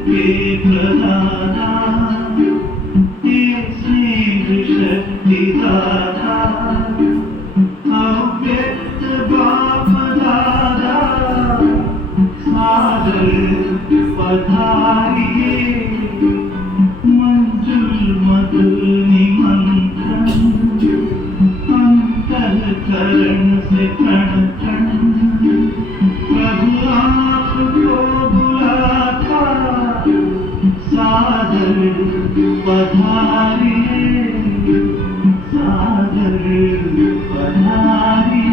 के प्रदाता हे स्नेह शक्ति दाता अव्यक्त बाप दादा सादर पधारिए मंजुल मधुर निमंत्रण अंतःकरण से कण कण प्रभु आपको बुलाता सादर पधारिए सादर पधारिए।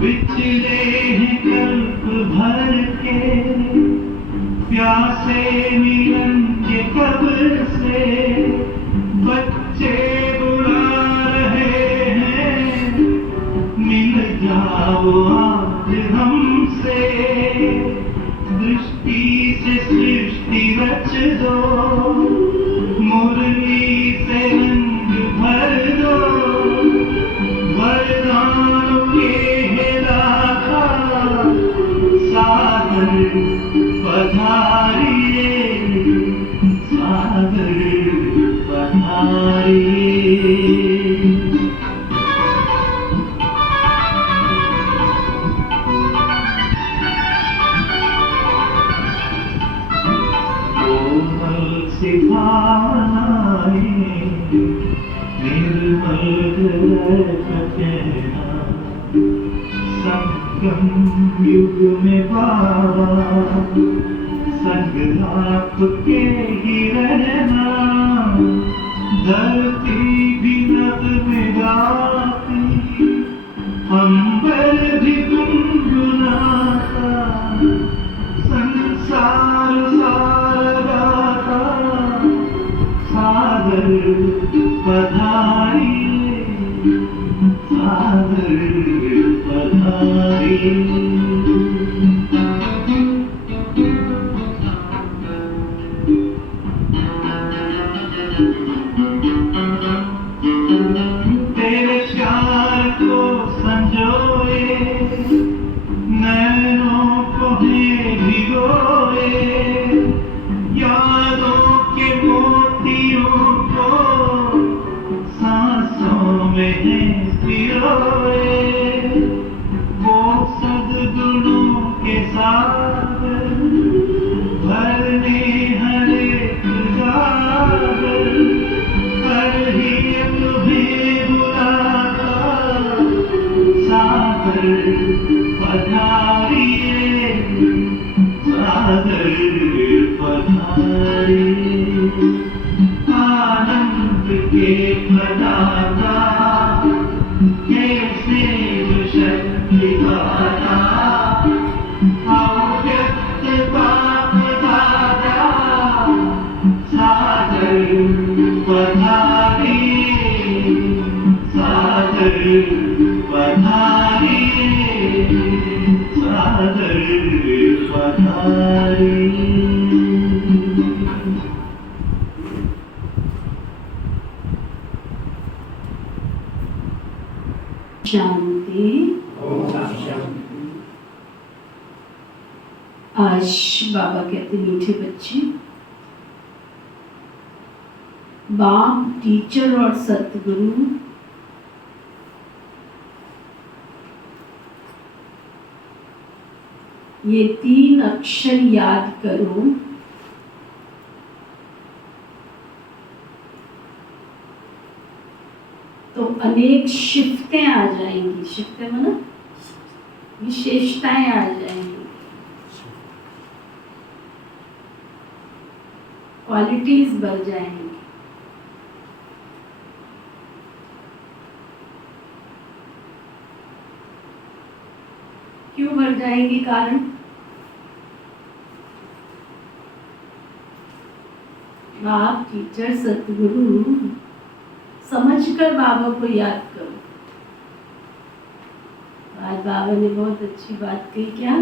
बिछड़े हैं कल्प भर के प्यासे मिलन के कब्र से बच्चे बुला रहे हैं मिल जाओ आज हमसे दृष्टि से सृष्टि रच दो मुरली से रंग भर दो वरदानों के हिलाका सागर पधारिए सागर पधारिए। कोमल सी भावनाएं निर्मल हृदय का कहना संगम युग में बाबा संग आपके ही रहना धरती भी नभ में गाती अंबर भी गुनगुनाता संसार सारा गाता सागर पधारिए सागर पधारिए। तेरे प्यार को संजोए नैनों को है भिगोए यादों के मोतियों को सांसों में है पिरोए वो सद्गुणों के सागर भरने हर एक सागर हर ही तुम्हें बुलाता सागर पधारिए सागर पधारिए। आनंद के प्रदाता हे स्नेह शक्ति दाता अव्यक्त बाप दादा सागर पधारिए सागर पधारिए सागर पधारिए। शांति। आज बाबा कहते मीठे बच्चे बाप टीचर और सतगुरु ये 3 अक्षर याद करो तो अनेक शिफ्तें आ जाएंगी। शिफ्तें मतलब विशेषताएं आ जाएंगी, क्वालिटीज बढ़ जाएंगी। क्यों बढ़ जाएंगी? कारण बाप टीचर सतगुरु समझकर बाबा को याद करो। आज बाबा ने बहुत अच्छी बात कही, क्या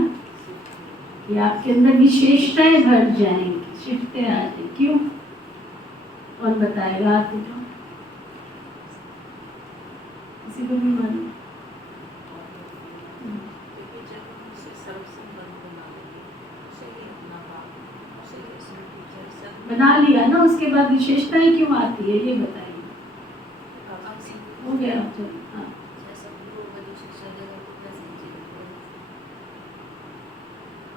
कि आपके अंदर विशेषताएं भर जाएंगी, शिफ्टें आ जाएंगी। क्यों? कौन बताएगा? आप तो किसी को भी मालूम। बना लिया ना, उसके बाद विशेषताएं क्यों आती है ये बताइए। हो गया चलो। हाँ,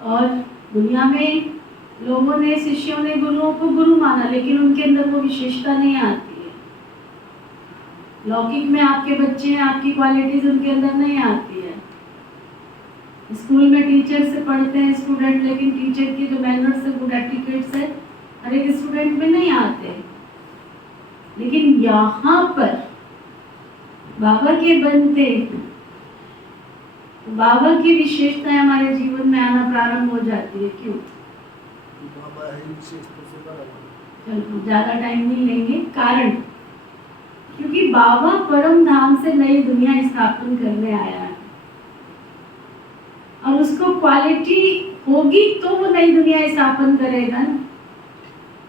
और दुनिया में लोगों ने, शिष्यों ने गुरुओं को गुरु माना, लेकिन उनके अंदर वो विशेषता नहीं आती है। लौकिक में आपके बच्चे हैं, आपकी क्वालिटीज उनके अंदर नहीं आती है। स्कूल में टीचर से पढ़ते हैं स्टूडेंट, लेकिन टीचर की जो मैनर्स है, गुड एटिकेट्स है, हर एक स्टूडेंट में नहीं आते। लेकिन यहाँ पर बाबा के बनते, बाबा की विशेषताएं हमारे जीवन में आना प्रारंभ हो जाती है। क्यों? चलो ज्यादा टाइम नहीं लेंगे। कारण, क्योंकि बाबा परम धाम से नई दुनिया स्थापन करने आया है, और उसको क्वालिटी होगी तो वो नई दुनिया स्थापन करेगा ना।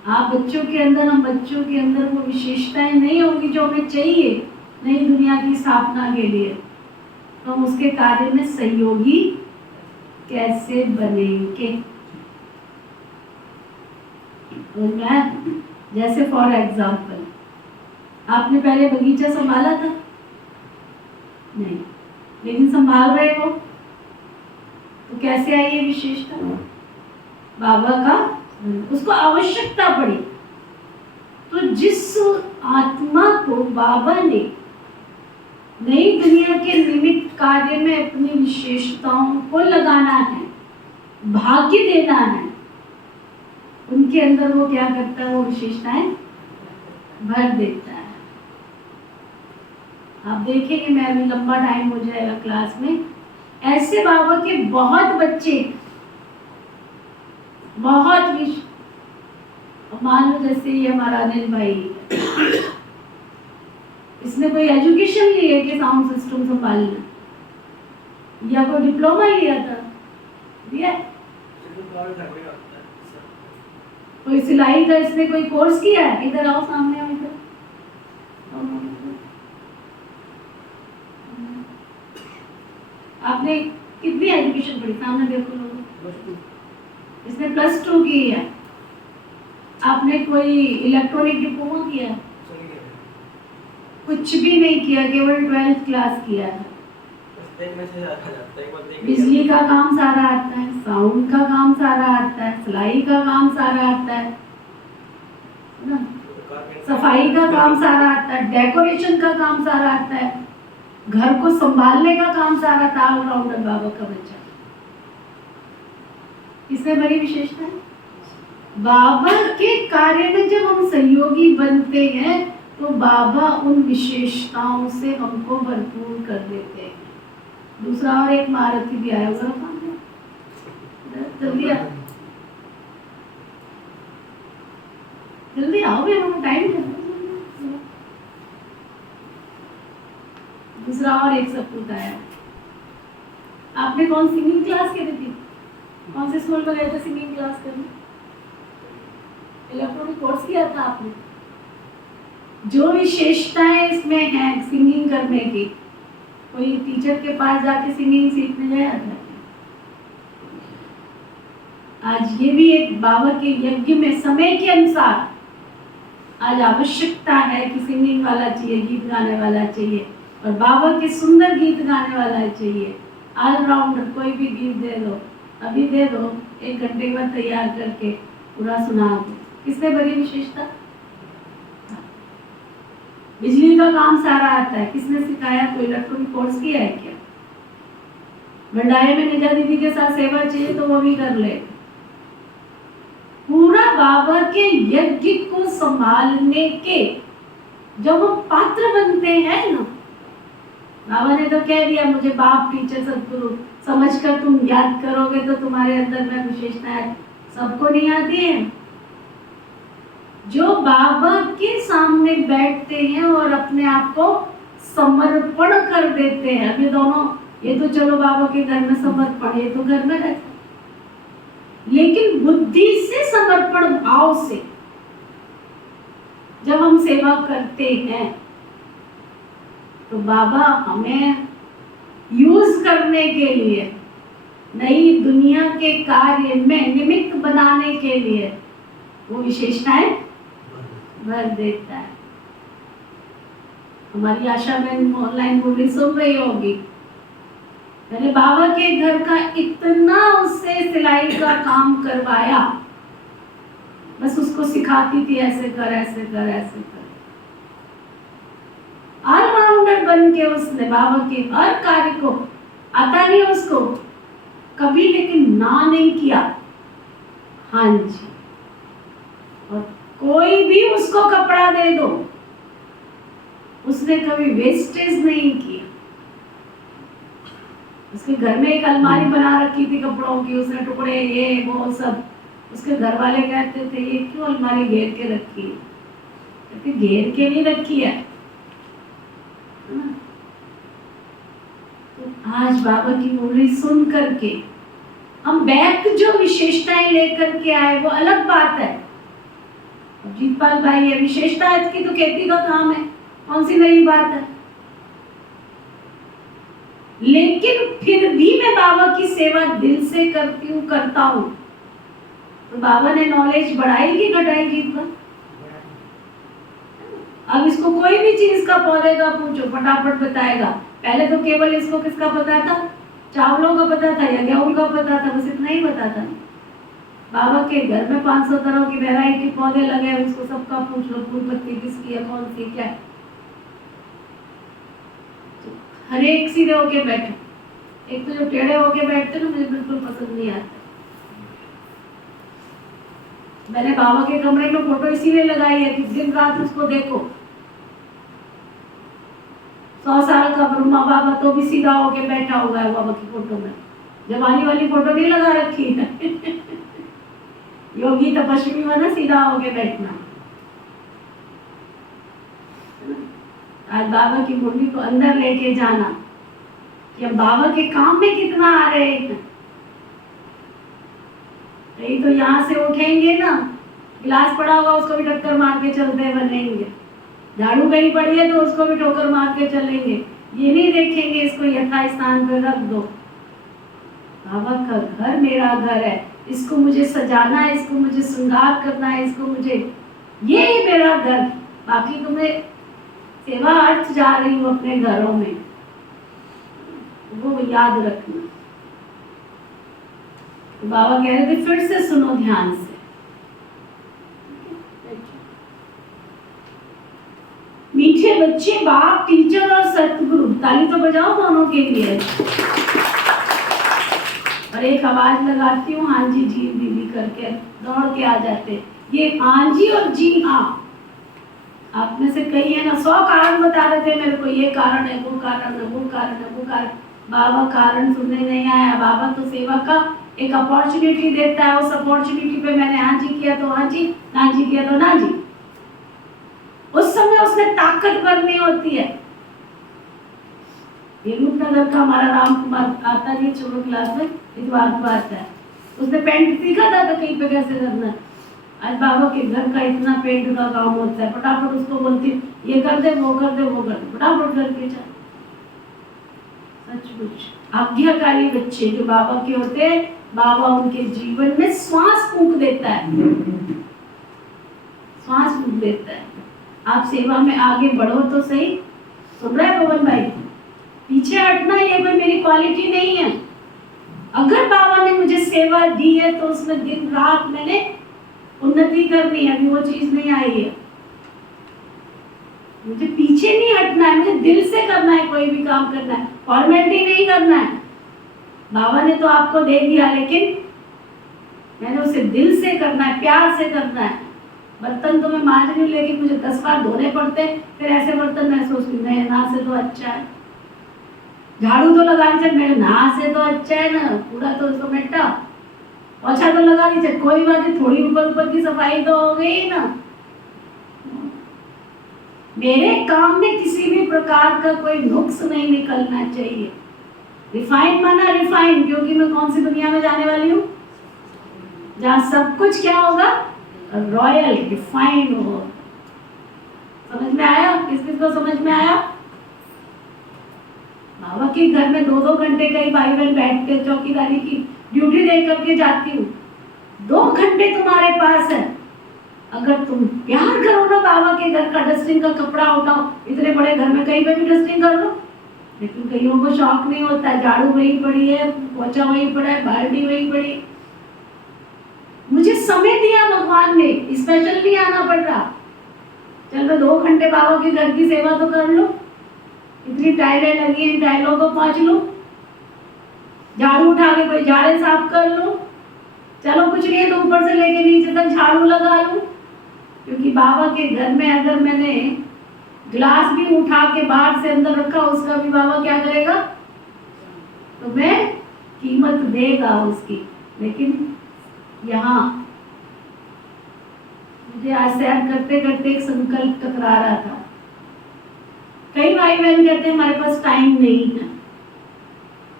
आप बच्चों के अंदर, हम बच्चों के अंदर वो विशेषताएं नहीं होगी जो हमें चाहिए नई दुनिया की स्थापना के लिए, तो हम उसके कार्य में सहयोगी कैसे बनेंगे। और मैं जैसे फॉर एग्जाम्पल, आपने पहले बगीचा संभाला था? नहीं, लेकिन संभाल रहे हो तो कैसे आई ये विशेषता? बाबा का, उसको आवश्यकता पड़ी। तो जिस आत्मा को बाबा ने नई दुनिया के निमित्त कार्य में अपनी विशेषताओं को लगाना है, भाग्य देना है, उनके अंदर वो क्या करता है? वो विशेषताएं भर देता है। आप देखेंगे, मैं अभी लंबा टाइम हो जाएगा क्लास में, ऐसे बाबा के बहुत बच्चे, बहुत मान लो जैसे ये हमारा अनिल भाई, इसने कोई एजुकेशन ली है कि साउंड सिस्टम संभालना, या कोई डिप्लोमा लिया था? दिया? कोई सिलाई का इसने कोई कोर्स किया है? इधर आओ, सामने आओ, इधर। आपने कितनी एजुकेशन पढ़ी? सामने देखो लोग, इसने +2 की है। आपने कोई इलेक्ट्रॉनिक डिप्लोमा किया है? कुछ भी नहीं किया, केवल 12th क्लास किया है। बिजली का काम सारा आता है, साउंड का काम सारा आता है, सिलाई का काम सारा आता है ना, सफाई का काम सारा आता है, डेकोरेशन का काम सारा आता है, घर को संभालने का काम सारा था। ऑलराउंडर बाबा का बच्चा। इसमें बड़ी विशेषता है। बाबा के कार्य में जब हम सहयोगी बनते हैं तो बाबा उन विशेषताओं से हमको भरपूर कर देते हैं। दूसरा और एक महारथी भी आया होगा, जल्दी आओ, जल्दी आओ, टाइम है। दूसरा और एक सपूत आया। आपने कौन सिंगिंग क्लास करी थी? कौन से स्कूल में गए थे सिंगिंग क्लास करने? इलेक्ट्रॉनिक कोर्स किया था आपने? जो विशेषताएं इसमें हैं सिंगिंग करने की, कोई टीचर के पास जाके सिंगिंग सीखने गया था? आज ये भी एक बाबा के यज्ञ में समय के अनुसार आज आवश्यकता है कि सिंगिंग वाला चाहिए, गीत गाने वाला चाहिए, और बाबा के सुंदर गीत गाने वाला चाहिए। ऑलराउंडर कोई भी गीत दे दो, अभी दे दो, 1 घंटे बाद तैयार करके पूरा सुना दो। किसने बड़ी विशेषता? बिजली का काम सारा आता है, किसने सिखाया? कोई इलेक्ट्रॉनिक कोर्स किया है क्या? भंडारे में निजा दीदी के साथ सेवा चाहिए तो वो भी कर ले। पूरा बाबा के यज्ञ को संभालने के जब हम पात्र बनते हैं ना, बाबा ने तो कह दिया, मुझे बाप टीचर सदगुरु समझकर तुम याद करोगे तो तुम्हारे अंदर में विशेषताएं सबको नहीं आती है। जो बाबा के सामने बैठते हैं और अपने आप को समर्पण कर देते हैं, अभी दोनों, ये तो चलो बाबा के घर में समर्पण, ये तो घर में रहते, लेकिन बुद्धि से समर्पण भाव से जब हम सेवा करते हैं तो बाबा हमें यूज करने के लिए, नई दुनिया के कार्य में निमित्त बनाने के लिए वो विशेषताएं भर देता है। हमारी आशा बहन ऑनलाइन मूवी सुन रही होगी, मैंने बाबा के घर का इतना उससे सिलाई का काम करवाया, बस उसको सिखाती थी ऐसे कर ऐसे कर ऐसे कर। ऑलराउंडर बन के उसने बाबा के हर कार्य को, आता नहीं उसको कभी लेकिन ना नहीं किया, हाँ जी। और कोई भी उसको कपड़ा दे दो, उसने कभी वेस्टेज नहीं किया। उसके घर में एक अलमारी बना रखी थी कपड़ों की, उसने टुकड़े ये वो सब। उसके घर वाले कहते थे ये क्यों अलमारी घेर के रखी है? कहते घेर के नहीं रखी है। तो आज बाबा की मुरली सुन करके हम बैक जो विशेषताएं लेकर के आए वो अलग बात है। जीतपाल भाई ये विशेषता की तो खेती का काम है, कौन सी नई बात है। लेकिन फिर भी मैं बाबा की सेवा दिल से करती हूँ, करता हूँ। तो बाबा ने नॉलेज बढ़ाई कि घटाई जीतपाल? अब इसको कोई भी चीज का पौधे का पूछो फटाफट बताएगा। पहले तो केवल इसको किसका पता था? चावलों का पता था या गेहूं का पता था, बस इतना ही पता था। बाबा के घर में 500 तरह की वैरायटी पौधे लगे हैं, उसको सबका पूछ लो फूल पत्ती किसकी है, कौन सी क्या है। तो हर एक सीधे होके बैठो। एक तो जो टेढ़े होके बैठते ना मुझे बिल्कुल पसंद नहीं आता। मैंने बाबा के कमरे में फोटो इसीलिए लगाई है कि दिन रात उसको देखो। 100 साल का ब्रह्मा बाबा तो भी सीधा होके बैठा हुआ है बाबा की फोटो में। जवानी वाली फोटो नहीं लगा रखी है। योगी तपस्वी में ना सीधा होके बैठना। आज बाबा की मुरली को अंदर लेके जाना कि हम बाबा के काम में कितना आ रहे हैं। नहीं तो यहाँ से उठेंगे ना, गिलास पड़ा हुआ उसको भी टक्कर मार के चलते बनेंगे, झाड़ू कहीं पड़ी है तो उसको भी ठोकर मार के चलेंगे। ये नहीं देखेंगे इसको यथा स्थान पर रख दो। बाबा का घर मेरा घर है, इसको मुझे सजाना है, इसको मुझे श्रृंगार करना है, इसको मुझे, ये ही मेरा घर। बाकी तुम्हें सेवा अर्थ जा रही हूँ अपने घरों में, वो याद रखना। तो बाबा कह रहे थे फिर से सुनो ध्यान से। मीठे बच्चे, बाप, टीचर और सतगुरु, ताली तो बजाओ दोनों के लिए। और एक आवाज लगाती हूँ हाँ जी जी दीदी करके दौड़ के आ जाते। ये हाँ जी और जी हाँ, आप में से कई है ना 100 कारण बता रहे थे मेरे को, ये कारण है, वो कारण है, वो कारण है, वो कारण। बाबा कारण सुनने नहीं आया। बाबा तो सेवा का एक अपॉर्चुनिटी देता है, उस अपॉर्चुनिटी पे मैंने हाँ जी किया तो हाँ जी, ना जी किया तो ना जी। उस समय उसने ताकत भरनी होती है। ये रूपनगर का हमारा राम कुमार आता नहीं छोटे क्लास में, इतवार को आता है। उसने पेंट सीखा था तो कहीं पे कैसे करना है। आज बाबा के घर का इतना पेंट का काम होता है, फटाफट उसको बोलती ये कर दे वो कर दे वो कर दे, फटाफट करके चल। सचमुच आज्ञाकारी बच्चे जो बाबा के होते हैं, बाबा उनके जीवन में श्वास फूंक देता है, श्वास फूंक देता है। आप सेवा में आगे बढ़ो तो सही। सुन रहे हैं पवन भाई? पीछे हटना ये कोई मेरी क्वालिटी नहीं है। अगर बाबा ने मुझे सेवा दी है तो उसमें दिन रात मैंने उन्नति करनी है, अभी वो चीज नहीं आई है। मुझे पीछे नहीं हटना है, मुझे दिल से करना है, कोई भी काम करना है, फॉर्मेलिटी नहीं करना है। बाबा ने तो आपको दे दिया लेकिन मैंने उसे दिल से करना है, प्यार से करना है। बर्तन तो मैं मांज रही हूँ लेकिन मुझे 10 बार धोने पड़ते, फिर ऐसे बर्तन मैं सोचती हूँ ना से तो अच्छा है। झाड़ू तो लगा लीजिए, मेरे ना से तो अच्छा है ना, पूरा तो समेटा, पोछा तो लगा लीजिए, कोई बात नहीं, थोड़ी ऊपर ऊपर की सफाई तो हो गई ना। मेरे काम में किसी भी प्रकार का कोई नुक्स नहीं निकलना चाहिए। रिफाइन माना रिफाइन, क्योंकि मैं कौन सी दुनिया में जाने वाली हूँ जहाँ सब कुछ क्या होगा, रॉयल रिफाइन हो। समझ में आया? किस किस को समझ में आया? बाबा के घर में 2-2 घंटे कई भाई बहन बैठते, चौकीदारी की ड्यूटी दे करके जाती हूँ। 2 घंटे तुम्हारे पास है, अगर तुम प्यार करो ना बाबा के घर का, डस्टिंग का कपड़ा उठाओ, इतने बड़े घर में कहीं पे भी डस्टिंग कर लो। लेकिन कईयों को शौक नहीं होता है, झाड़ू वही पड़ी है, पोछा वही पड़ा है, बाल्टी वही पड़ी है। मुझे समय दिया भगवान ने, स्पेशल नहीं आना पड़ रहा। चल मैं 2 घंटे बाबा के घर की सेवा तो कर लो, इतनी टाइलें लगी हैं, टाइलों को पोंछ लो, झाड़ू उठा के कोई झाड़े साफ कर लो, चलो कुछ नहीं है तो ऊपर से लेके नीचे तक झाड़ू लगा लो। क्योंकि बाबा के घर में अगर मैंने ग्लास भी उठा के बाहर से अंदर रखा, उसका भी बाबा क्या करेगा, तो मैं कीमत देगा उसकी। लेकिन यहाँ मुझे आज सैर करते करते एक संकल्प टकरा रहा था। कई भाई बहन कहते हैं हमारे पास टाइम नहीं है,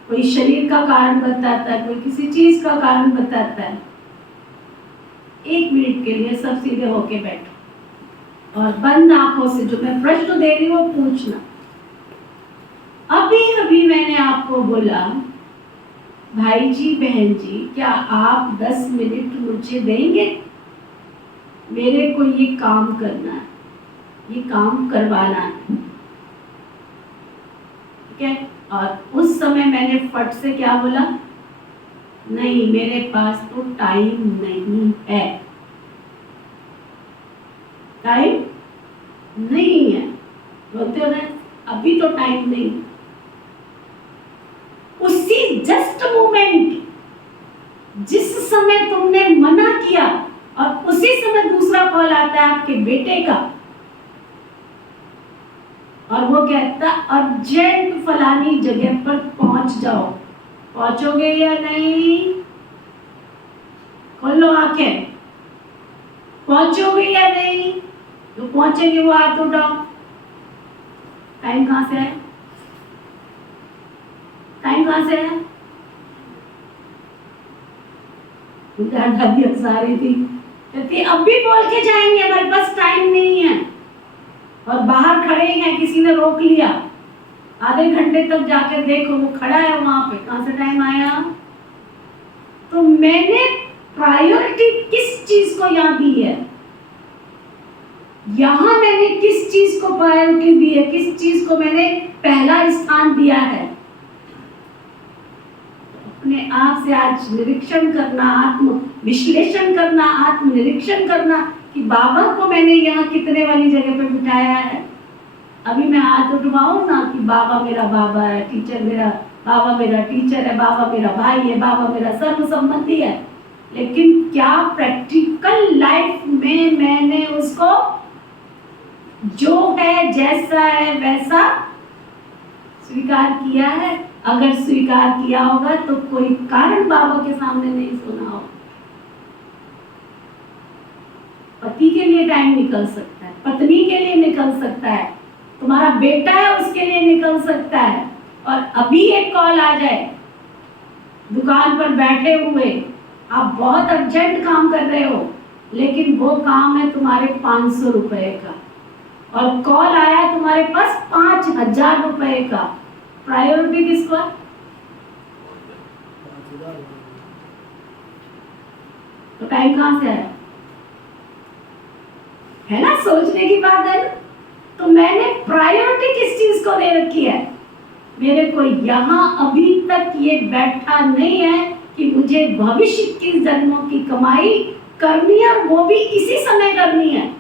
कोई शरीर का कारण बताता है, कोई किसी चीज का कारण बताता है। 1 मिनट के लिए सब सीधे होके बैठो और बंद आंखों से जो मैं प्रश्न दे रही हूँ वो पूछना। अभी अभी मैंने आपको बोला भाई जी बहन जी, क्या आप 10 मिनट मुझे देंगे? मेरे को ये काम करना है, ये काम करवाना है, ठीक है? और उस समय मैंने फट से क्या बोला, नहीं मेरे पास तो टाइम नहीं है, टाइम नहीं है। बोलते हो ना, अभी तो टाइम नहीं। उसी जस्ट मोमेंट जिस समय तुमने मना किया और उसी समय दूसरा कॉल आता है आपके बेटे का, और वो कहता अर्जेंट फलानी जगह पर पहुंच जाओ। पहुंचोगे या नहीं? खोलो आंखें, पहुंचोगे या नहीं? जो पहुंचेंगे वो हाथ उठाओ। टाइम कहां से है? टाइम कहां से है? दादी हंसा रही थी, कहती अब भी बोल के जाएंगे हमारे पास टाइम नहीं है। और बाहर खड़े हैं, किसी ने रोक लिया, आधे घंटे तक जाके देखो वो खड़ा है वहां पे, कहां से टाइम आया? तो मैंने प्रायोरिटी किस चीज को यहाँ दी है? यहाँ मैंने किस चीज को प्रायोरिटी दी है, किस चीज को मैंने पहला स्थान दिया है? अपने आप से आज निरीक्षण करना, आत्म विश्लेषण करना, आत्म निरीक्षण करना कि बाबा को मैंने यहाँ कितने वाली जगह पर बिठाया है। अभी मैं हाथ उठवाऊं ना कि बाबा मेरा बाबा है, टीचर मेरा बाबा मेरा टीचर है, बाबा मेरा भाई है, बाबा मेरा सर्व संबंधी है, लेकिन क्या प्रैक्टिकल लाइफ में मैंने उसको जो है जैसा है वैसा स्वीकार किया है? अगर स्वीकार किया होगा तो कोई कारण बाबा के सामने नहीं सुना हो। पति के लिए टाइम निकल सकता है, पत्नी के लिए निकल सकता है, तुम्हारा बेटा है उसके लिए निकल सकता है। और अभी एक कॉल आ जाए, दुकान पर बैठे हुए आप बहुत अर्जेंट काम कर रहे हो, लेकिन वो काम है तुम्हारे 500 रुपए का, और कॉल आया तुम्हारे पास 5000 रुपए का। प्रायोरिटी किसको है? तो टाइम कहां से आया? है ना, सोचने की बात है ना। तो मैंने प्रायोरिटी किस चीज को दे रखी है? मेरे को यहाँ अभी तक ये बैठा नहीं है कि मुझे भविष्य की जन्मों की कमाई करनी है, वो भी इसी समय करनी है।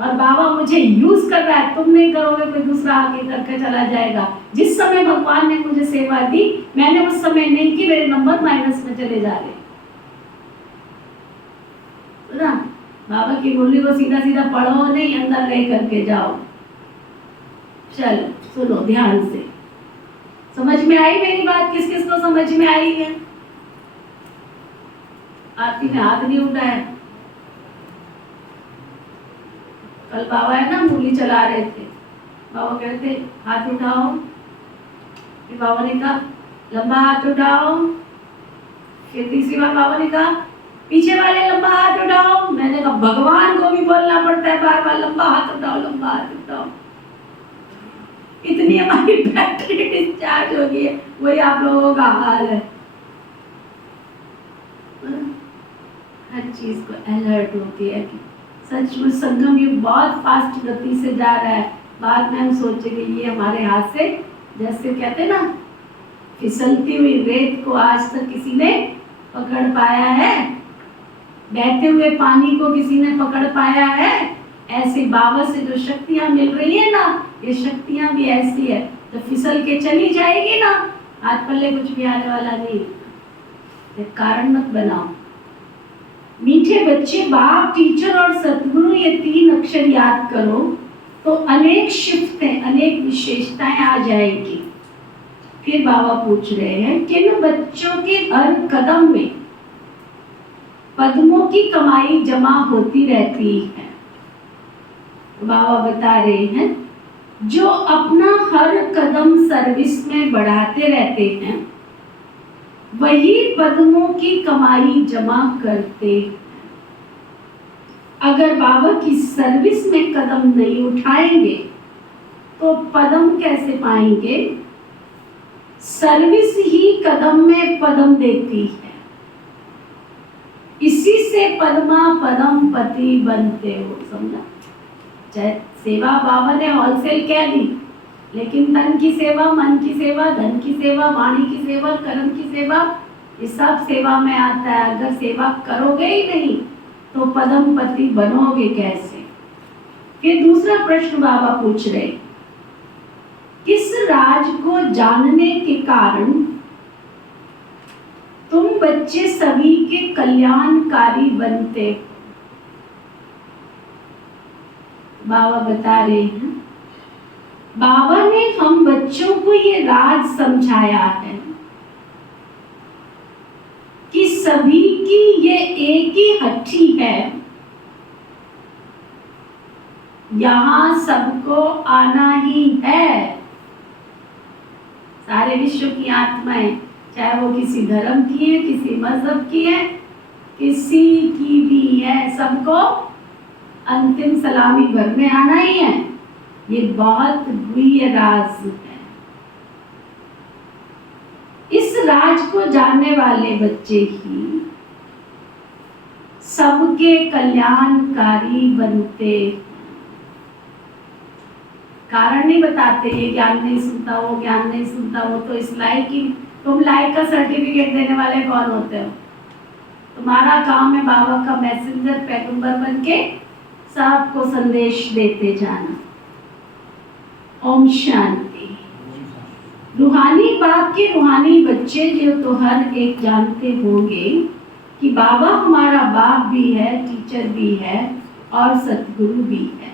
और बाबा मुझे यूज कर रहा है, तुम नहीं करोगे कोई दूसरा आके करके चला जाएगा। जिस समय भगवान ने मुझे सेवा दी, मैंने उस समय नहीं की, मेरे नंबर माइनस में चले जा रहे। ना बाबा की बोली को सीधा सीधा पढ़ो नहीं, अंदर ले करके जाओ। चलो सुनो ध्यान से, समझ में आई मेरी बात? किस किस को समझ में आई है? आरती ने हाथ नहीं उठाया। कल बाबा है ना मूली चला रहे थे, बाबा कहते हाथ उठाओ, फिर बाबा ने कहा लंबा हाथ उठाओ, फिर तीसरी बार बाबा ने कहा पीछे वाले लंबा हाथ उठाओ। मैंने कहा भगवान को भी बोलना पड़ता है बार बार लंबा हाथ उठाओ, लंबा हाथ उठाओ। इतनी हमारी बैटरी डिस्चार्ज हो गई है, वही आप लोगों का हाल है। हर चीज को अलर्ट होती है कि सच में संगम युग बहुत फास्ट गति से जा रहा है। बाद में हम सोचेंगे ये हमारे हाथ से, जैसे कहते ना, फिसलती हुई रेत को आज तक किसी ने पकड़ पाया है, बहते हुए पानी को किसी ने पकड़ पाया है। ऐसे बाबा से जो शक्तियां मिल रही है ना, ये शक्तियां भी ऐसी है, तो फिसल के चली जाएगी ना, हाथ पल्ले कुछ भी आने वाला नहीं। कारण मत बनाओ। मीठे बच्चे, बाप, टीचर और सतगुरु, ये 3 अक्षर याद करो तो अनेक शिफ्टें, अनेक विशेषताएं आ जाएगी। फिर बाबा पूछ रहे हैं कि इन बच्चों के हर कदम में पद्मों की कमाई जमा होती रहती है। बाबा बता रहे हैं जो अपना हर कदम सर्विस में बढ़ाते रहते हैं वही पद्मों की कमाई जमा करते हैं। अगर बाबा की सर्विस में कदम नहीं उठाएंगे तो पदम कैसे पाएंगे? सर्विस ही कदम में पदम देती है। इसी से पद्मा पदम पति बनते हो। समझा? चाहे सेवा बाबा ने होलसेल कह दी, लेकिन तन की सेवा, मन की सेवा, धन की सेवा, वाणी की सेवा, कर्म की सेवा, ये सब सेवा में आता है। अगर सेवा करोगे ही नहीं तो पदम पति बनोगे कैसे? फिर दूसरा प्रश्न बाबा पूछ रहे, किस राज को जानने के कारण तुम बच्चे सभी के कल्याणकारी बनते हो? बाबा बता रहे हैं बाबा ने हम बच्चों को ये राज समझाया है कि सभी की ये एक ही हट्टी है, यहां सबको आना ही है। सारे विश्व की आत्माएं, चाहे वो किसी धर्म की है, किसी मजहब की है, किसी की भी है, सबको अंतिम सलामी भरने आना ही है। ये बहुत गुह्य राज है। इस राज को जानने वाले बच्चे ही सबके कल्याणकारी बनते। कारण नहीं बताते, ये ज्ञान नहीं सुनता, वो ज्ञान नहीं सुनता, वो तो इस लायक ही। तुम लायक का सर्टिफिकेट देने वाले कौन होते हो? तुम्हारा काम है बाबा का मैसेंजर, पैगंबर बन के सबको संदेश देते जाना। ओम शांति। रूहानी बाप के रूहानी बच्चे जो तो हर एक जानते होंगे कि बाबा हमारा बाप भी है, टीचर भी है और सतगुरु भी है।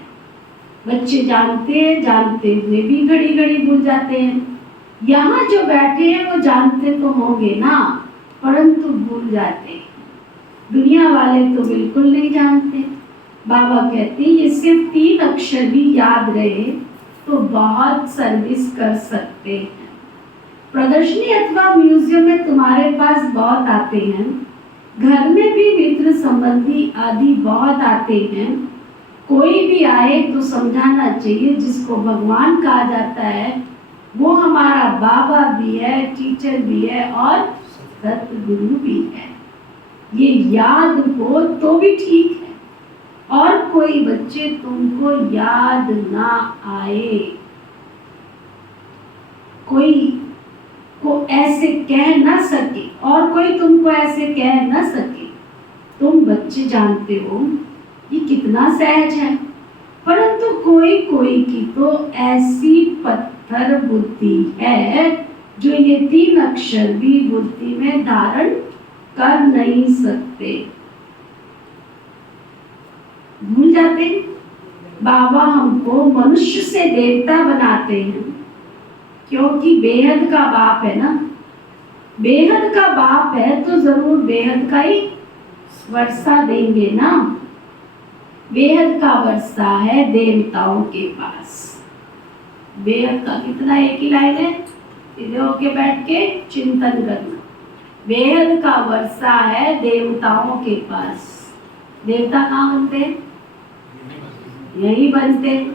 बच्चे जानते हुए भी घड़ी घड़ी भूल जाते हैं। यहाँ जो बैठे हैं वो जानते तो होंगे ना, परंतु भूल जाते हैं। दुनिया वाले तो बिल्कुल नहीं जानते। बाबा कहते हैं ये सिर्फ 3 अक्षर भी याद रहे तो बहुत सर्विस कर सकते हैं। प्रदर्शनी अथवा म्यूजियम में तुम्हारे पास बहुत आते हैं, घर में भी मित्र संबंधी आदि बहुत आते हैं। कोई भी आए तो समझाना चाहिए जिसको भगवान कहा जाता है वो हमारा बाबा भी है, टीचर भी है और सतगुरु भी है। ये याद हो तो भी ठीक है, और कोई बच्चे तुमको याद ना आए, कोई को ऐसे कह ना सके और कोई तुमको ऐसे कह ना सके, तुम बच्चे जानते हो ये कितना सहज है। परंतु कोई कोई की तो ऐसी पत्थर बुद्धि है जो ये 3 अक्षर भी बुद्धि में धारण कर नहीं सकते, भूल जाते। बाबा हमको मनुष्य से देवता बनाते हैं क्योंकि बेहद का बाप है ना। बेहद का बाप है तो जरूर बेहद का ही वर्षा देंगे ना। बेहद का वर्षा है देवताओं के पास। बेहद का कितना, एक ही लाइन है, सीधे होके बैठ के चिंतन करना। बेहद का वर्षा है देवताओं के पास। देवता कहाँ बनते हैं? यही बनते हैं।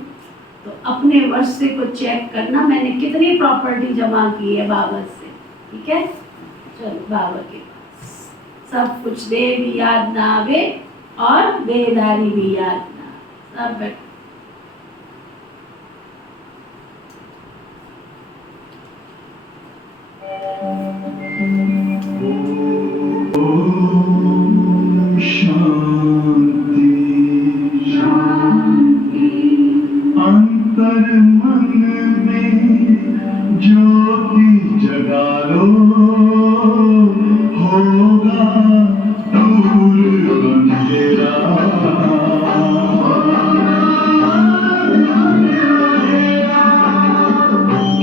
तो अपने वर्षे को चेक करना, मैंने कितनी प्रॉपर्टी जमा की है बाबा से। ठीक है, चलो बाबा के पास सब कुछ दे भी याद ना आवे और बेदारी भी याद ना आवे, सब बैठ। शांति शांति अंतर मन में ज्योति जगा लो, होगा दूर अंधेरा।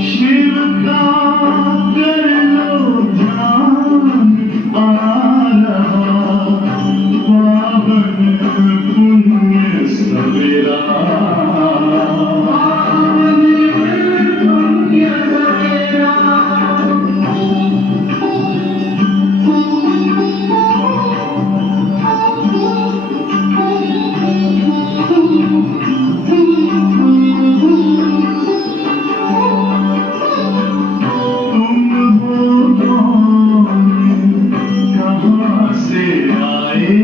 शिव का कर लो ध्यान, आ रहा पावन पुण्य सवेरा। तुम हो कौन, कहाँ से आए,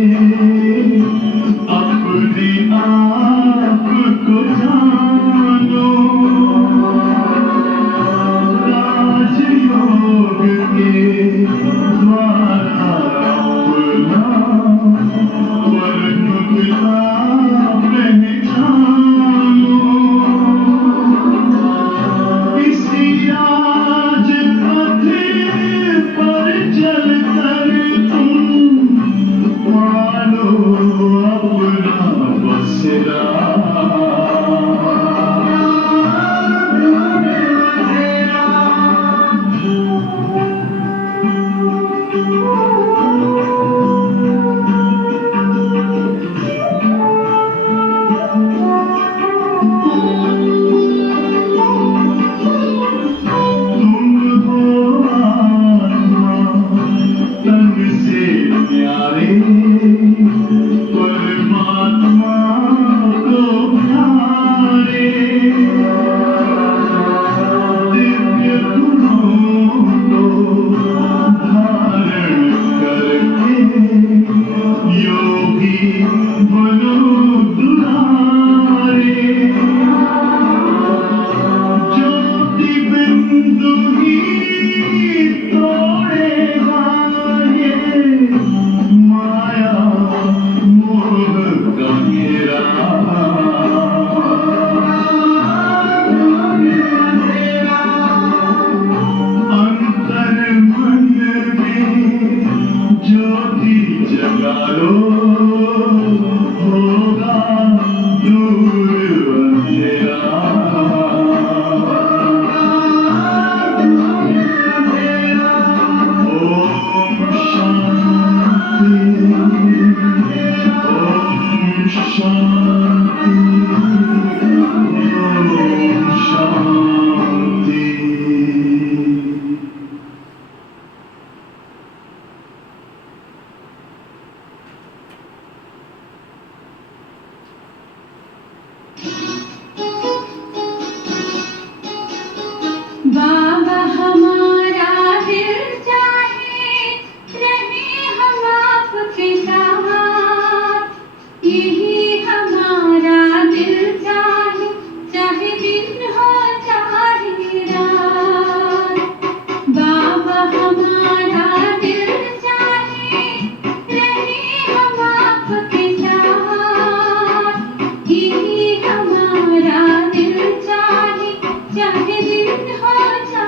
अपने आप को जानो। राजयोग के द्वारा अपना वर्ण मिला पहचानो। इसी राज पथ पर चलकर तुम मानो अपना बसेरा। तुम हो आत्मा तन से प्यारे, परमात्मा को प्यारे। दिव्य गुणों को धारण करके योगी बनो दुलारे। ज्योति बिंदु ही तोड़ेगा ये माया मोह का घेरा। अंतर मन में ज्योति जगा लो, होगा दूर अंधेरा। ओम शांति, ओम शांति, ओम शांति। बाबा हमारा दिल चाहे रहे हम आपके साथ, यही हमारा दिल चाहे, चाहे दिन हो चाहे रात। बाबा हमारा दिल चाहे रहे हम आपके साथ, यही हमारा दिल चाहे, चाहे दिन हो चाहे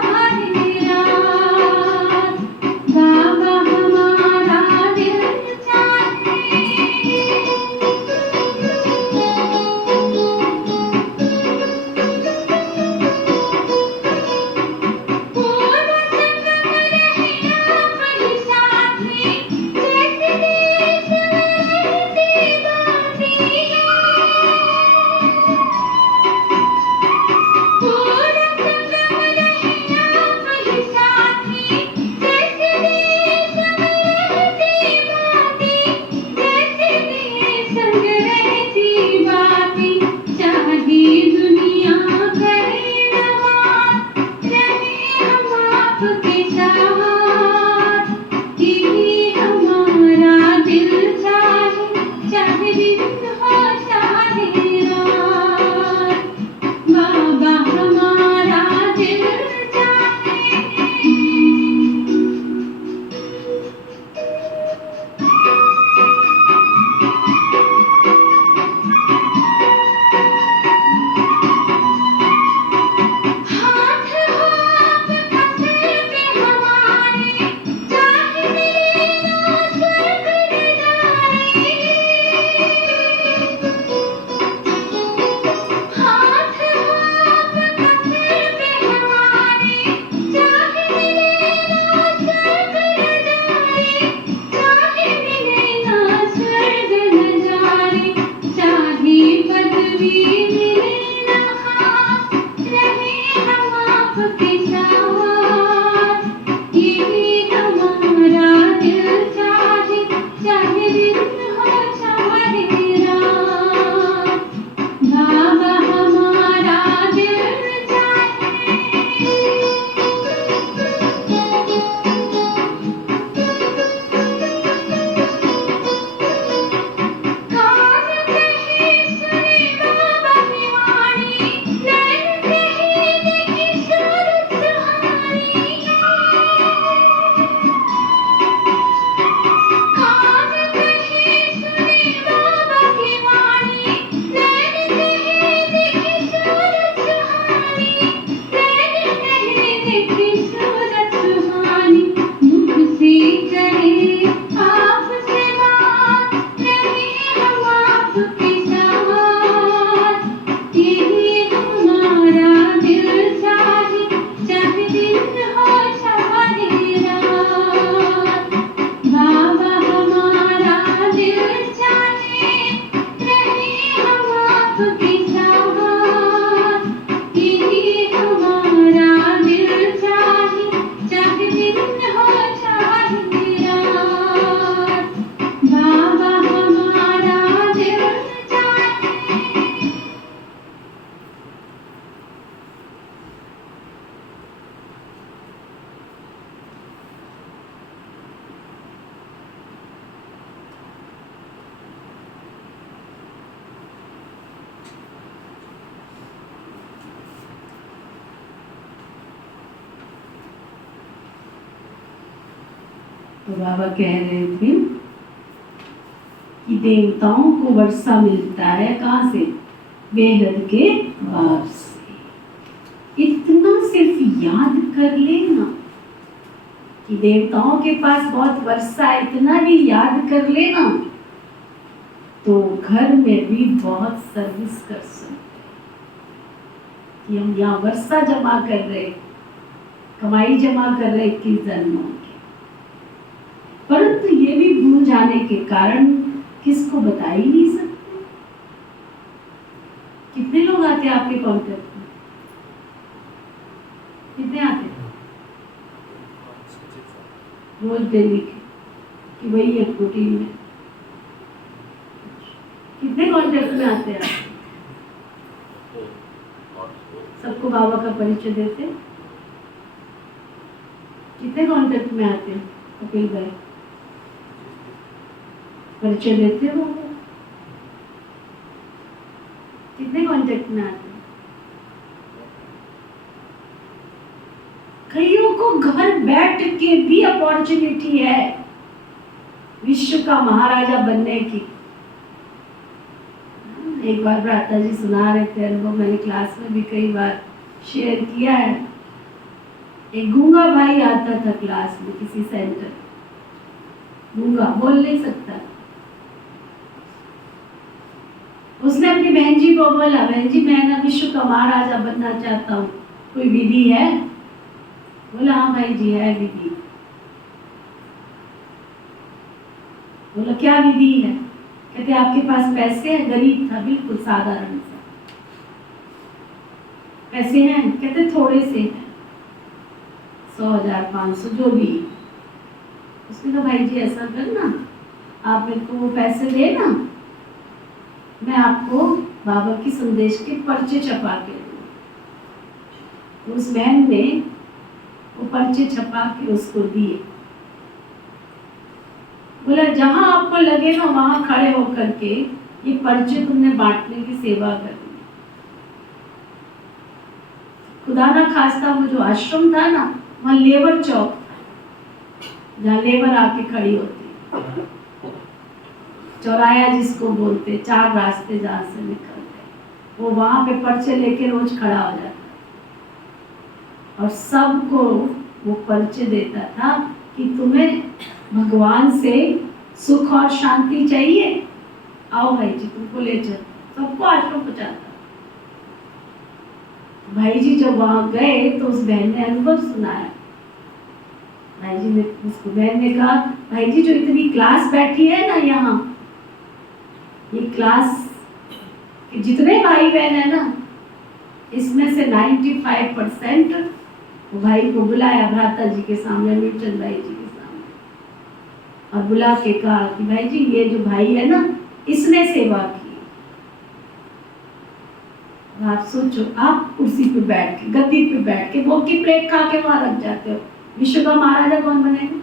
तो बाबा कह रहे थे कि देवताओं को वर्षा मिलता है कहाँ से? बेहद के भाव से। इतना सिर्फ याद कर लेना कि देवताओं के पास बहुत वर्षा है, इतना भी याद कर लेना तो घर में भी बहुत सर्विस कर सकते हैं कि हम यहाँ वर्षा जमा कर रहे, कमाई जमा कर रहे 21 जन्मों की। परंतु ये भी भूल जाने के कारण किसको बता ही नहीं सकते। कितने लोग आते हैं आपके कॉन्टेक्ट में? कितने आते हैं रोज डेली के? कि वही है प्रोटीन में? कितने कॉन्टेक्ट में आते हैं आप? सबको बाबा का परिचय देते? कितने कांटेक्ट में आते हैं कपिल भाई? परिचय देते हो? कितने कांटेक्ट में आते हैं? कईयों को घर बैठ के भी अपॉर्चुनिटी है विश्व का महाराजा बनने की। एक बार भ्राता जी सुना रहे थे अनुभव, मैंने क्लास में भी कई बार शेयर किया है। एक गूंगा भाई आता था क्लास में किसी सेंटर, गूंगा बोल नहीं सकता। उसने अपनी बहन जी को बोला, बहन जी मैं ना विश्व का महाराजा बनना चाहता हूँ, कोई विधि है? बोला हाँ भाई जी है विधि। बोला क्या विधि है? कहते आपके पास पैसे हैं? गरीब था बिल्कुल साधारण सा। पैसे हैं? कहते थोड़े से हैं, 100,000 500 जो भी। उसने कहा भाई जी ऐसा करना, आप मेरे को वो पैसे देना, मैं आपको बाबा की संदेश के पर्चे छपा के दूँ। तो उस बहन ने वो पर्चे छपा के उसको दिए। बोला जहां आपको लगे ना वहां खड़े होकर के ये पर्चे तुमने बांटने की सेवा करनी। खुदा ना खास्ता वो जो आश्रम था ना, वहाँ लेबर चौक था जहाँ लेबर आके खड़ी होती, चौराया जिसको बोलते, 4 रास्ते जहाँ से निकलते, वो वहाँ पे पर्चे लेके रोज खड़ा हो जाता और सबको वो पर्चे देता था कि तुम्हें भगवान से सुख और शांति चाहिए, आओ भाई जी तुमको ले चल। सबको आश्रम पहुँचाता। भाई जी जब वहां गए तो उस बहन ने अनुभव सुनाया। भाई जी ने उसको बहन ने कहा भाई जी जो इतनी क्लास बैठी है ना यहाँ, ये क्लास के जितने भाई बहन है ना, इसमें से 95% वो भाई को बुलाया भ्राता जी के सामने, मीरचंद भाई जी के सामने, और बुला के कहा कि भाई जी ये जो भाई है ना इसने सेवा की। आप सोचो, आप कुर्सी पे बैठ के, गद्दी पे बैठ के, भोग की प्लेट खा के वहां रख जाते हो, विश्व का महाराजा कौन बनेगा?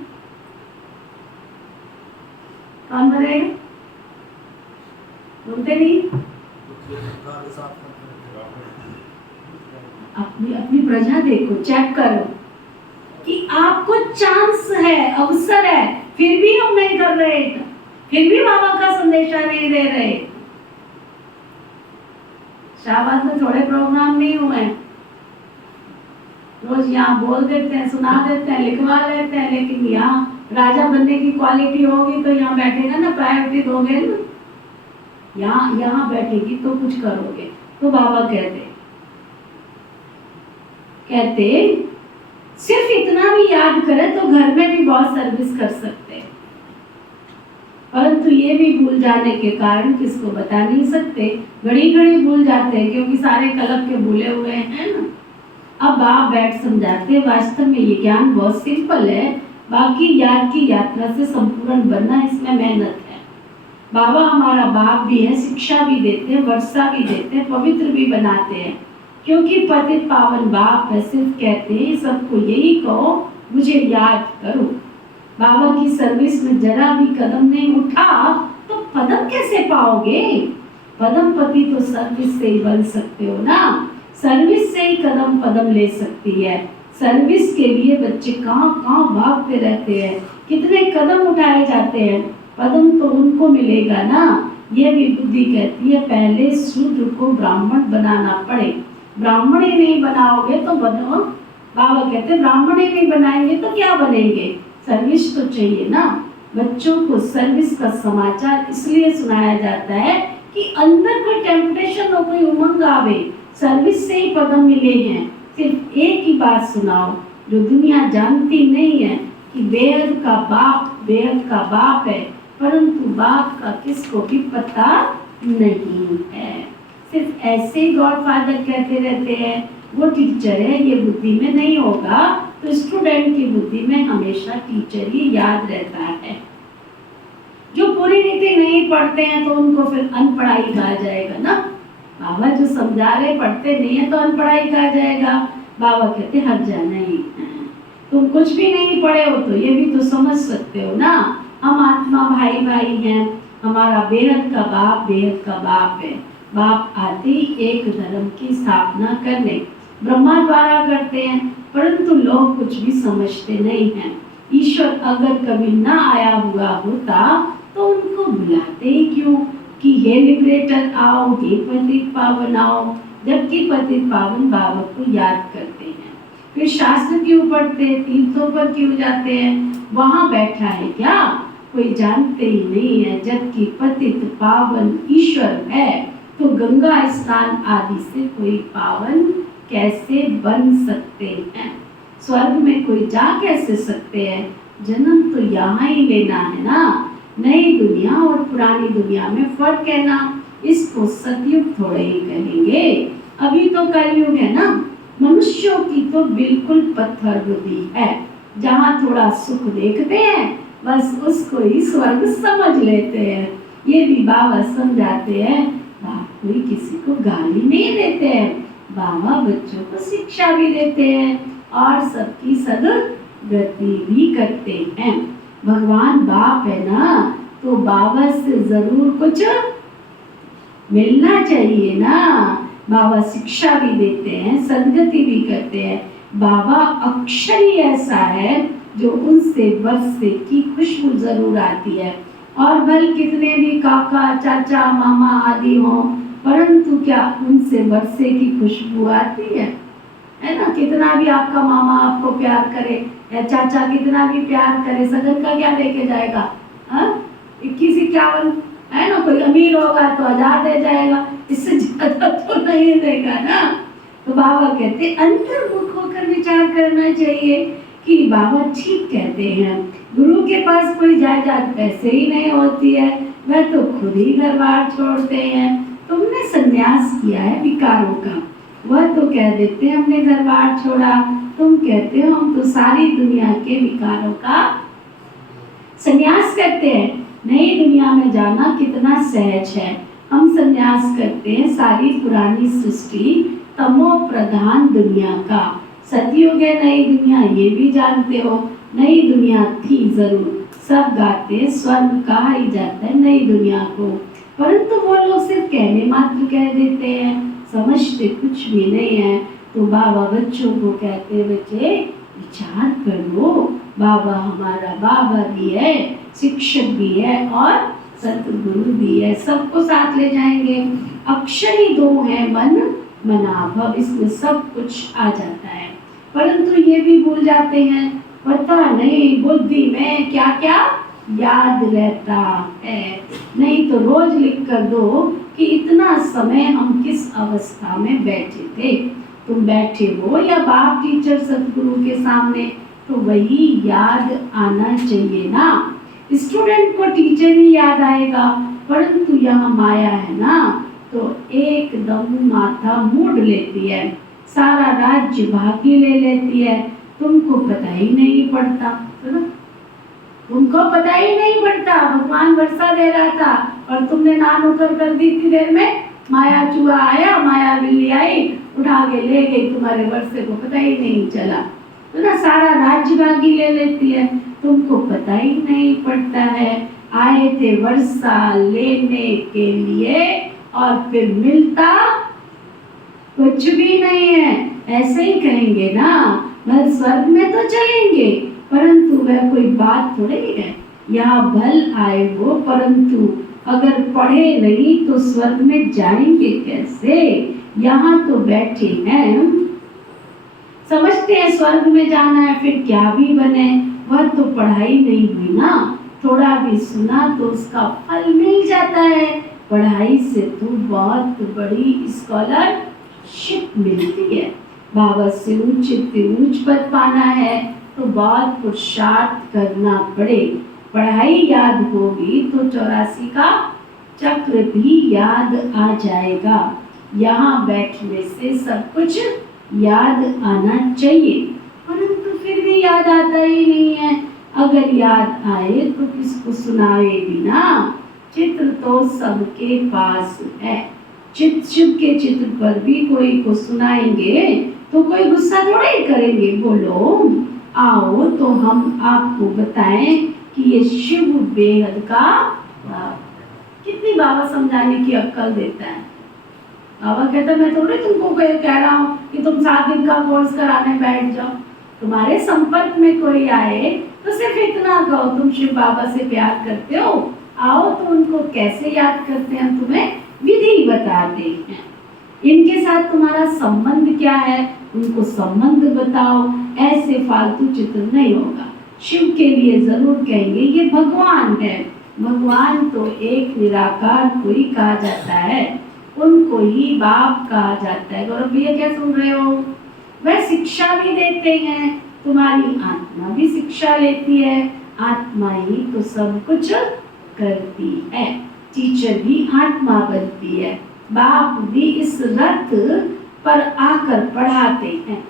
कौन बनेगा? बोलते नहीं। अपनी प्रजा देखो, चेक करो कि आपको चांस है, अवसर है, फिर भी हम नहीं कर रहे, फिर भी बाबा का संदेशा नहीं दे रहे। शाहबाद में थोड़े प्रोग्राम नहीं हुए, रोज यहाँ बोल देते हैं, सुना देते हैं, लिखवा लेते हैं, लेकिन यहाँ राजा बनने की क्वालिटी होगी तो यहाँ बैठेगा ना, प्रायोरिटी दोगे ना, यहाँ बैठेगी तो कुछ करोगे। तो बाबा कहते सिर्फ इतना भी याद करें तो घर में भी बहुत सर्विस कर सकते हैं। परंतु ये भी भूल जाने के कारण किसको बता नहीं सकते, घड़ी घड़ी भूल जाते हैं क्योंकि सारे कलप के भूले हुए हैं ना। अब आप बैठ समझाते हैं, वास्तव में ये ज्ञान बहुत सिंपल है, बाकी याद की यात्रा से संपूर्ण बनना इसमें मेहनत है। बाबा हमारा बाप भी है, शिक्षा भी देते हैं, वर्षा भी देते हैं, पवित्र भी बनाते हैं, क्योंकि पतित पावन बाप है। सिर्फ कहते हैं सबको यही कहो मुझे याद करो। बाबा की सर्विस में जरा भी कदम नहीं उठा तो पदम कैसे पाओगे? पदम पति तो सर्विस से ही बन सकते हो ना, सर्विस से ही कदम पदम ले सकती है, सर्विस के लिए बच्चे कहाँ कहाँ भागते रहते हैं, कितने कदम उठाए जाते हैं, पदम तो उनको मिलेगा ना। ये भी बुद्धि कहती है पहले शूद्र को ब्राह्मण बनाना पड़े, ब्राह्मण ही नहीं बनाओगे तो बनो, बाबा कहते हैं ब्राह्मण ही नहीं बनाएंगे तो क्या बनेंगे, सर्विस तो चाहिए ना। बच्चों को सर्विस का समाचार इसलिए सुनाया जाता है कि अंदर कोई टेम्पटेशन हो, कोई उमंग आवे, सर्विस से ही पदम मिले हैं। सिर्फ एक ही बात सुनाओ जो दुनिया जानती नहीं है कि बेहद का बाप है, परंतु बाप का किसको भी पता नहीं है। सिर्फ ऐसे ही गॉड फादर कहते रहते हैं, वो टीचर है, ये बुद्धि में नहीं होगा तो स्टूडेंट की बुद्धि में हमेशा टीचर ही याद रहता है। जो पूरी रीति नहीं पढ़ते हैं तो उनको फिर अनपढ़ाई कहा जाएगा ना। बाबा जो समझा रहे पढ़ते नहीं है तो अनपढ़ाई कहा जाएगा। बाबा कहते हट जाना ही, तुम कुछ भी नहीं पढ़े हो तो ये भी तो समझ सकते हो ना, हम आत्मा भाई भाई हैं, हमारा बेहद का बाप है। बाप आते ही एक धर्म की स्थापना करने ब्रह्मा द्वारा करते हैं, परंतु लोग कुछ भी समझते नहीं हैं। ईश्वर अगर कभी ना आया हुआ होता तो उनको बुलाते ही क्यों कि हे लिबरेटर आओ, हे पतित पावन आओ, जबकि पतित पावन बाबा को याद करते हैं। फिर शास्त्र क्यों पढ़ते, तीर्थों पर क्यों जाते हैं, वहाँ बैठा है क्या कोई जानते ही नहीं है। जबकि पतित पावन ईश्वर है तो गंगा स्नान आदि से कोई पावन कैसे बन सकते हैं, स्वर्ग में कोई जा कैसे सकते हैं। जन्म तो यहाँ ही लेना है ना। नई दुनिया और पुरानी दुनिया में फर्क है ना, इसको सतयुग थोड़े ही कहेंगे, अभी तो कलयुग है ना। मनुष्यों की तो बिल्कुल पत्थर बुद्धि है, जहाँ थोड़ा सुख देखते हैं बस उसको ही स्वर्ग समझ लेते हैं। ये भी बाबा समझाते हैं। बाप कोई किसी को गाली नहीं देते हैं, बाबा बच्चों को शिक्षा भी देते हैं और सबकी सदगति भी करते हैं। भगवान बाप है ना तो बाबा से जरूर कुछ मिलना चाहिए ना। बाबा शिक्षा भी देते हैं, सदगति भी करते हैं। बाबा अक्षर ही ऐसा है जो उनसे वर्षे की खुशबू जरूर आती है, और भले कितने भी काका चाचा मामा आदि हों, परंतु क्या उनसे वर्षे की खुशबू आती है ना। कितना भी आपका मामा आपको प्यार करे या चाचा कितना भी प्यार करे, सगन का क्या लेके जाएगा, 21-51 है ना। कोई अमीर होगा तो 1000 दे जाएगा, इससे ज्यादा तो नहीं देगा ना। तो बाबा कहते अंतर्मुख होकर विचार करना चाहिए कि बाबा ठीक कहते हैं। गुरु के पास कोई जायदाद पैसे ही नहीं होती है, वह तो खुद ही घर बार छोड़ते हैं। तुमने संन्यास किया है विकारों का, वह तो कह देते हैं हमने घर बार छोड़ा, तुम कहते हो हम तो सारी दुनिया के विकारों का संन्यास करते हैं। नई दुनिया में जाना कितना सहज है, हम संन्यास करते हैं सारी पुरानी सृष्टि तमो प्रधान दुनिया का। सतयुग है नई दुनिया, ये भी जानते हो, नई दुनिया थी जरूर, सब गाते स्वर्ग कहा ही जाता है नई दुनिया को, परंतु वो लोग सिर्फ कहने मात्र कह देते हैं, समझते कुछ भी नहीं है। तो बाबा बच्चों को कहते बच्चे विचार करो, बाबा हमारा बाबा भी है, शिक्षक भी है और सतगुरु भी है, सबको साथ ले जाएंगे। अक्षर ही 2 है, मन मनाभव, इसमें सब कुछ आ जाता है, परंतु ये भी भूल जाते हैं, पता नहीं बुद्धि में क्या क्या याद रहता है। नहीं तो रोज लिख कर दो कि इतना समय हम किस अवस्था में बैठे थे। तुम बैठे हो या बाप टीचर सतगुरु के सामने, तो वही याद आना चाहिए ना। स्टूडेंट को टीचर ही याद आएगा, परंतु यहाँ माया है ना तो एकदम माथा मूड लेती है, सारा राज्य भागी ले लेती है, तुमको पता ही नहीं पड़ता, तुमको पता ही नहीं पड़ता। भगवान वर्षा दे रहा था और तुमने नान उतर कर दी थी देर में, माया चूहा आया, माया बिल्ली आई, उठा के ले गई, तुम्हारे वर्षे को पता ही नहीं चला। तो ना सारा राज्य भागी ले लेती है, तुमको पता ही नहीं पड़ता है। आए थे वर्षा लेने के लिए और फिर मिलता कुछ भी नहीं है, ऐसे ही कहेंगे ना। भल स्वर्ग में तो चलेंगे, परंतु वह कोई बात थोड़ी है। यहाँ भल आए हो, परंतु अगर पढ़े नहीं तो स्वर्ग में जाएंगे कैसे? यहाँ तो बैठे हैं, समझते हैं स्वर्ग में जाना है, फिर क्या भी बने, वह तो पढ़ाई नहीं हुई ना। थोड़ा भी सुना तो उसका फल मिल जाता है। पढ़ाई से तो बहुत बड़ी स्कॉलरशिप मिलती है। बाबा से ऊंच पद पाना है तो बहुत पुरुषार्थ करना पड़े। पढ़ाई याद होगी तो 84 का चक्र भी याद आ जाएगा। यहाँ बैठने से सब कुछ याद आना चाहिए, परंतु फिर भी याद आता ही नहीं है। अगर याद आए तो किसको सुनावे बिना? चित्र तो सबके पास है। शिव के चित्र पर भी कोई को सुनाएंगे तो कोई गुस्सा थोड़ा ही करेंगे। बोलो आओ तो हम आपको बताएं कि ये शिव बेहद का कितनी बाबा समझाने की अक्ल देता है। बाबा कहता मैं थोड़ी तुमको कह रहा हूँ कि तुम 7 दिन का कोर्स कराने बैठ जाओ। तुम्हारे संपर्क में कोई आए तो सिर्फ इतना कहो, तुम शिव बाबा से प्यार करते हो, आओ तो उनको कैसे याद करते हैं तुम्हें विधि बताते हैं। इनके साथ तुम्हारा संबंध क्या है, उनको संबंध बताओ। ऐसे फालतू चित्र नहीं होगा। शिव के लिए जरूर कहेंगे ये भगवान है। भगवान तो एक निराकार को ही कहा जाता है, उनको ही बाप कहा जाता है। गौरव भैया क्या सुन रहे हो? वह शिक्षा भी देते हैं, तुम्हारी आत्मा भी शिक्षा लेती है। आत्मा ही तो सब कुछ करती है। टीचर भी आत्मा बनती है। बाप भी इस रथ पर आकर पढ़ाते हैं,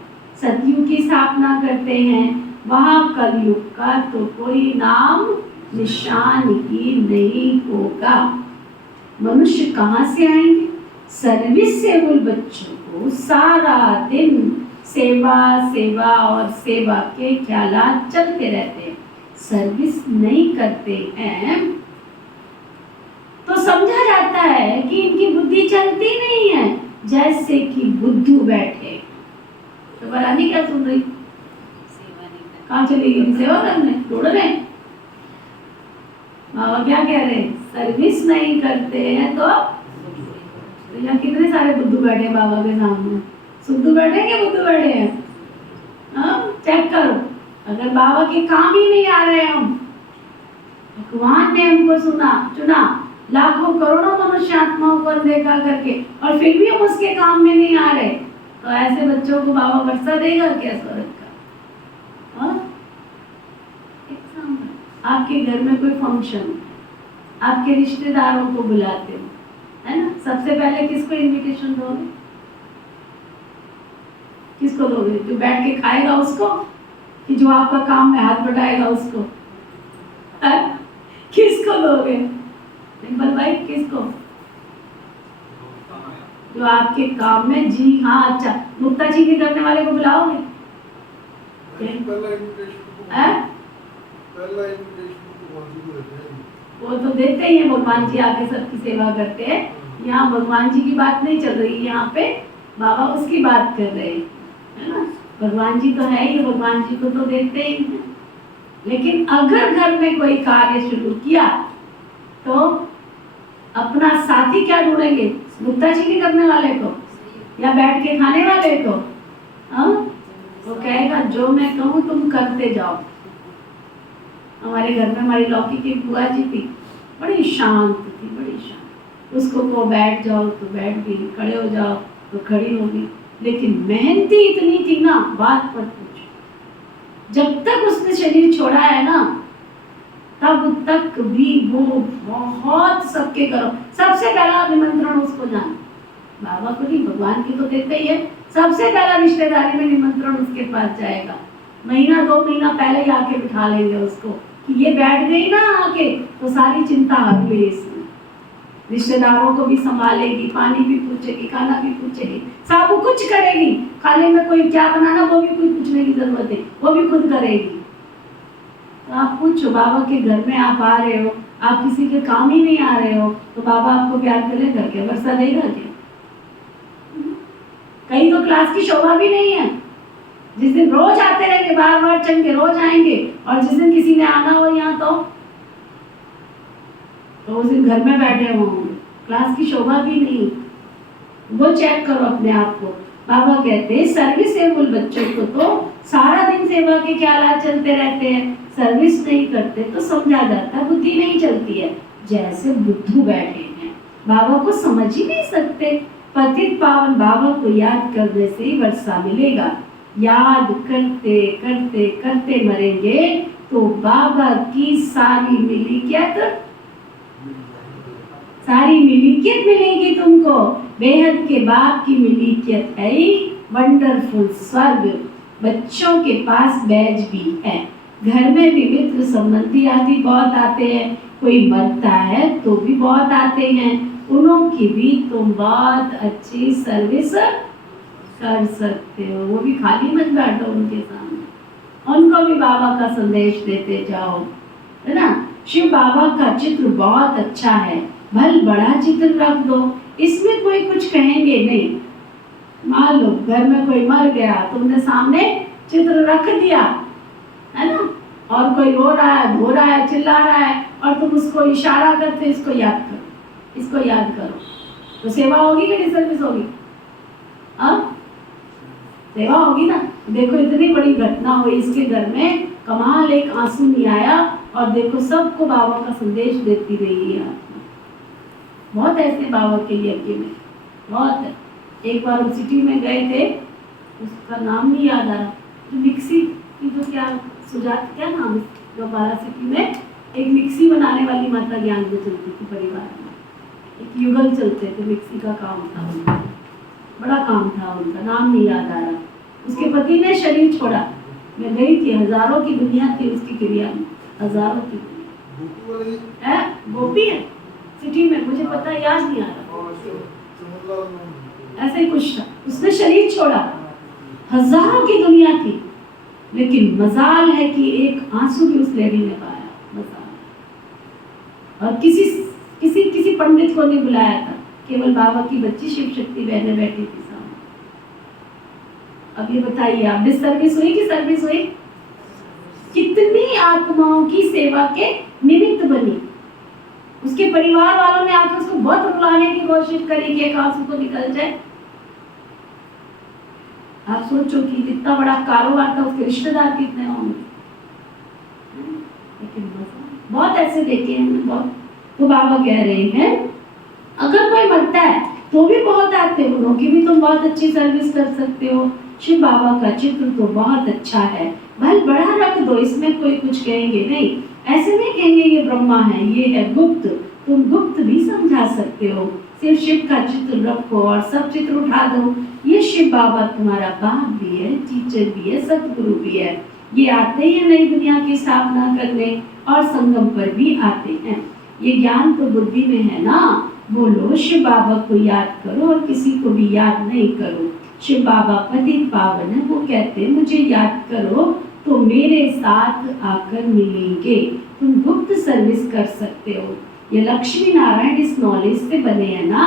सतयुग की स्थापना करते हैं। वहाँ कलयुग का तो कोई नाम निशान ही नहीं होगा। मनुष्य कहाँ से आएंगे? सर्विस से उन बच्चों को सारा दिन सेवा सेवा और सेवा के ख्यालात चलते रहते हैं। सर्विस नहीं करते हैं तो समझा जाता है कि इनकी बुद्धि चलती नहीं है, जैसे कि बुद्धू बैठे। तो बरानी क्या सुन रही? कहाँ चली गई? सेवा करने, ढूंढने। बाबा क्या कह रहे हैं? सर्विस नहीं करते हैं तो यहाँ कितने सारे बुद्धू बैठे बाबा के सामने। सुद्धू बैठे हैं कि बुद्धू बैठे हैं? चेक करो। अगर बाबा के काम ही नहीं आ रहे हम, भगवान ने हमको चुना लाखों करोड़ों मनुष्य आत्माओं को अनदेखा करके, और फिर भी हम उसके काम में नहीं आ रहे, तो ऐसे बच्चों को बाबा वर्षा देगा क्या स्वर्ग का? आपके घर में कोई फंक्शन, आपके रिश्तेदारों को बुलाते हो, है ना? सबसे पहले किसको इनविटेशन दोगे? किसको दोगे? जो बैठ के खाएगा उसको, कि जो आपका काम में हाथ बटाएगा उसको? किसको दोगे? डिम्पल भाई किसको? जो आपके काम में, जी हाँ, अच्छा, मुक्ता जी के करने वाले को बुलाओगे? वो तो देते ही हैं, भगवान जी आके सबकी सेवा करते हैं। यहाँ भगवान जी की बात नहीं चल रही, यहाँ पे बाबा उसकी बात कर रहे हैं, है ना? भगवान जी तो है ही, भगवान जी को तो देते ही हैं। लेकिन अगर घर में कोई कार्य शुरू किया तो अपना साथी क्या ढूंढेंगे? मुक्ता जी के करने वाले को या बैठ के खाने वाले को? वो कहेगा जो मैं कहूँ तुम करते जाओ। हमारे घर में हमारी लौकी की बुआ जी थी, बड़ी शांत थी, बड़ी शांत। उसको को बैठ जाओ तो बैठ गई, खड़े हो जाओ तो खड़ी हो गई। लेकिन मेहनती इतनी थी ना, बात पर पूछो। जब तक उसने शरीर छोड़ा है ना, तब तक भी वो बहुत सबके करो। सबसे पहला निमंत्रण उसको जाना, बाबा को नहीं, भगवान की तो देते ही है। सबसे पहला रिश्तेदारी में निमंत्रण उसके पास जाएगा। महीना 2 महीना पहले ही आके बिठा लेंगे उसको कि ये बैठ गई ना आके तो सारी चिंता हट गई इसमें। रिश्तेदारों को भी संभालेगी, पानी भी पूछेगी, खाना भी पूछेगी, सब कुछ करेगी। खाने में कोई क्या बनाना वो भी कोई पूछने की जरूरत है, वो भी खुद करेगी। तो आप पूछो, बाबा के घर में आप आ रहे हो, आप किसी के काम ही नहीं आ रहे हो, तो बाबा आपको प्यार करेगा क्या? वर्षा देगा क्या? कहीं तो क्लास की शोभा भी नहीं है, जिस दिन रोज आते रहेंगे, बार बार चल के रोज आएंगे, और जिस दिन किसी ने आना हो यहाँ तो उस दिन घर में बैठे होंगे, क्लास की शोभा भी नहीं। वो चेक करो अपने आप को। बाबा कहते हैं सर्विसेबल बच्चों को तो सारा दिन सेवा के ख्यालात चलते रहते हैं, सर्विस नहीं करते तो समझा जाता है, बुद्धि नहीं चलती है। जैसे बुद्धू बैठे हैं, बाबा को समझ ही नहीं सकते। पतित पावन बाबा को याद करने से ही वर्षा मिलेगा। याद करते करते करते मरेंगे तो बाबा की सारी मिलीकियत मिलेगी तुमको। बेहद के बाप की मिलीकियत है वंडरफुल स्वर्ग। बच्चों के पास बैज भी है, घर में भी मित्र संबंधी आदि बहुत आते हैं, कोई मरता है तो भी बहुत आते हैं, उनकी भी तुम बहुत अच्छी सर्विस कर सकते हो। वो भी खाली मत बैठो उनके सामने, उनको भी बाबा का संदेश देते जाओ, है ना। शिव बाबा का चित्र बहुत अच्छा है, भल बड़ा चित्र रख दो, इसमें कोई कुछ कहेंगे नहीं। मान लो घर में कोई मर गया, तुमने सामने चित्र रख दिया, है ना, और कोई रो रहा है, धो रहा है, चिल्ला रहा है, और तुम उसको इशारा करते इसको याद करो, इसको याद करो, तो सेवा होगी कि डिसर्विस होगी? सेवा होगी ना। देखो इतनी बड़ी घटना हुई इसके घर में, कमाल, एक आंसू नहीं आया, और देखो सबको बाबा का संदेश देती रही है। बहुत ऐसे बाबा के यज्ञ में बहुत है। एक बार हम सिटी में गए थे, उसका नाम नहीं याद आ रहा, जो मिक्सी की जो क्या सुजात क्या नाम है, जो बारा सिटी में एक मिक्सी बनाने वाली माता ज्ञान में चलती थी परिवार में, एक युगल चलते थे, मिक्सी का काम था उनका, बड़ा काम था उनका, नाम नहीं याद आ रहा। उसके पति ने शरीर छोड़ा, मैं गई थी, हजारों की दुनिया थी उसकी क्रिया में, हजारों की दुनिया। गोपी है सिटी में, मुझे पता याद नहीं आ रहा, ऐसे ही कुछ था। उसने शरीर छोड़ा, हजारों की दुनिया थी, लेकिन मजाल है कि एक आंसू भी उस लेडी ने पाया, मजाल। और किसी पंडित को नहीं बुलाया था, केवल बाबा की बच्ची शिव शक्ति बहने बैठी थी सामने। अब ये बताइए आप, डिसर्विस हुई कि सर्विस हुई? कितनी आत्माओं की सेवा के निमित्त बनी। उसके परिवार वालों ने आकर उसको बहुत रुलाने की कोशिश करी कि एक आंसू तो निकल जाए। आप सोचो कि कितना बड़ा कारोबार था, उसके रिश्तेदार कितने होंगे, लेकिन बहुत ऐसे देखे हैं बहुत। तो बाबा कह रहे हैं अगर कोई मरता है तो भी बहुत आते हैं, उनकी भी तुम बहुत अच्छी सर्विस कर सकते हो। शिव बाबा का चित्र तो बहुत अच्छा है, भल बड़ा रख दो, इसमें कोई कुछ कहेंगे नहीं। ऐसे नहीं कहेंगे ये ब्रह्मा है, ये है गुप्त, तुम गुप्त भी समझा सकते हो। सिर्फ शिव का चित्र रखो और सब चित्र उठा दो। ये शिव बाबा तुम्हारा बाप भी है, टीचर भी है, सतगुरु भी है। ये आते हैं नई दुनिया की स्थापना करने और संगम पर भी आते हैं। ये ज्ञान तो बुद्धि में है ना। बोलो शिव बाबा को याद करो और किसी को भी याद नहीं करो। शिव बाबा पतित पावन है, वो कहते हैं मुझे याद करो तो मेरे साथ आकर मिलेंगे। तुम गुप्त सर्विस कर सकते हो। ये लक्ष्मी नारायण इस नॉलेज से बने हैं ना।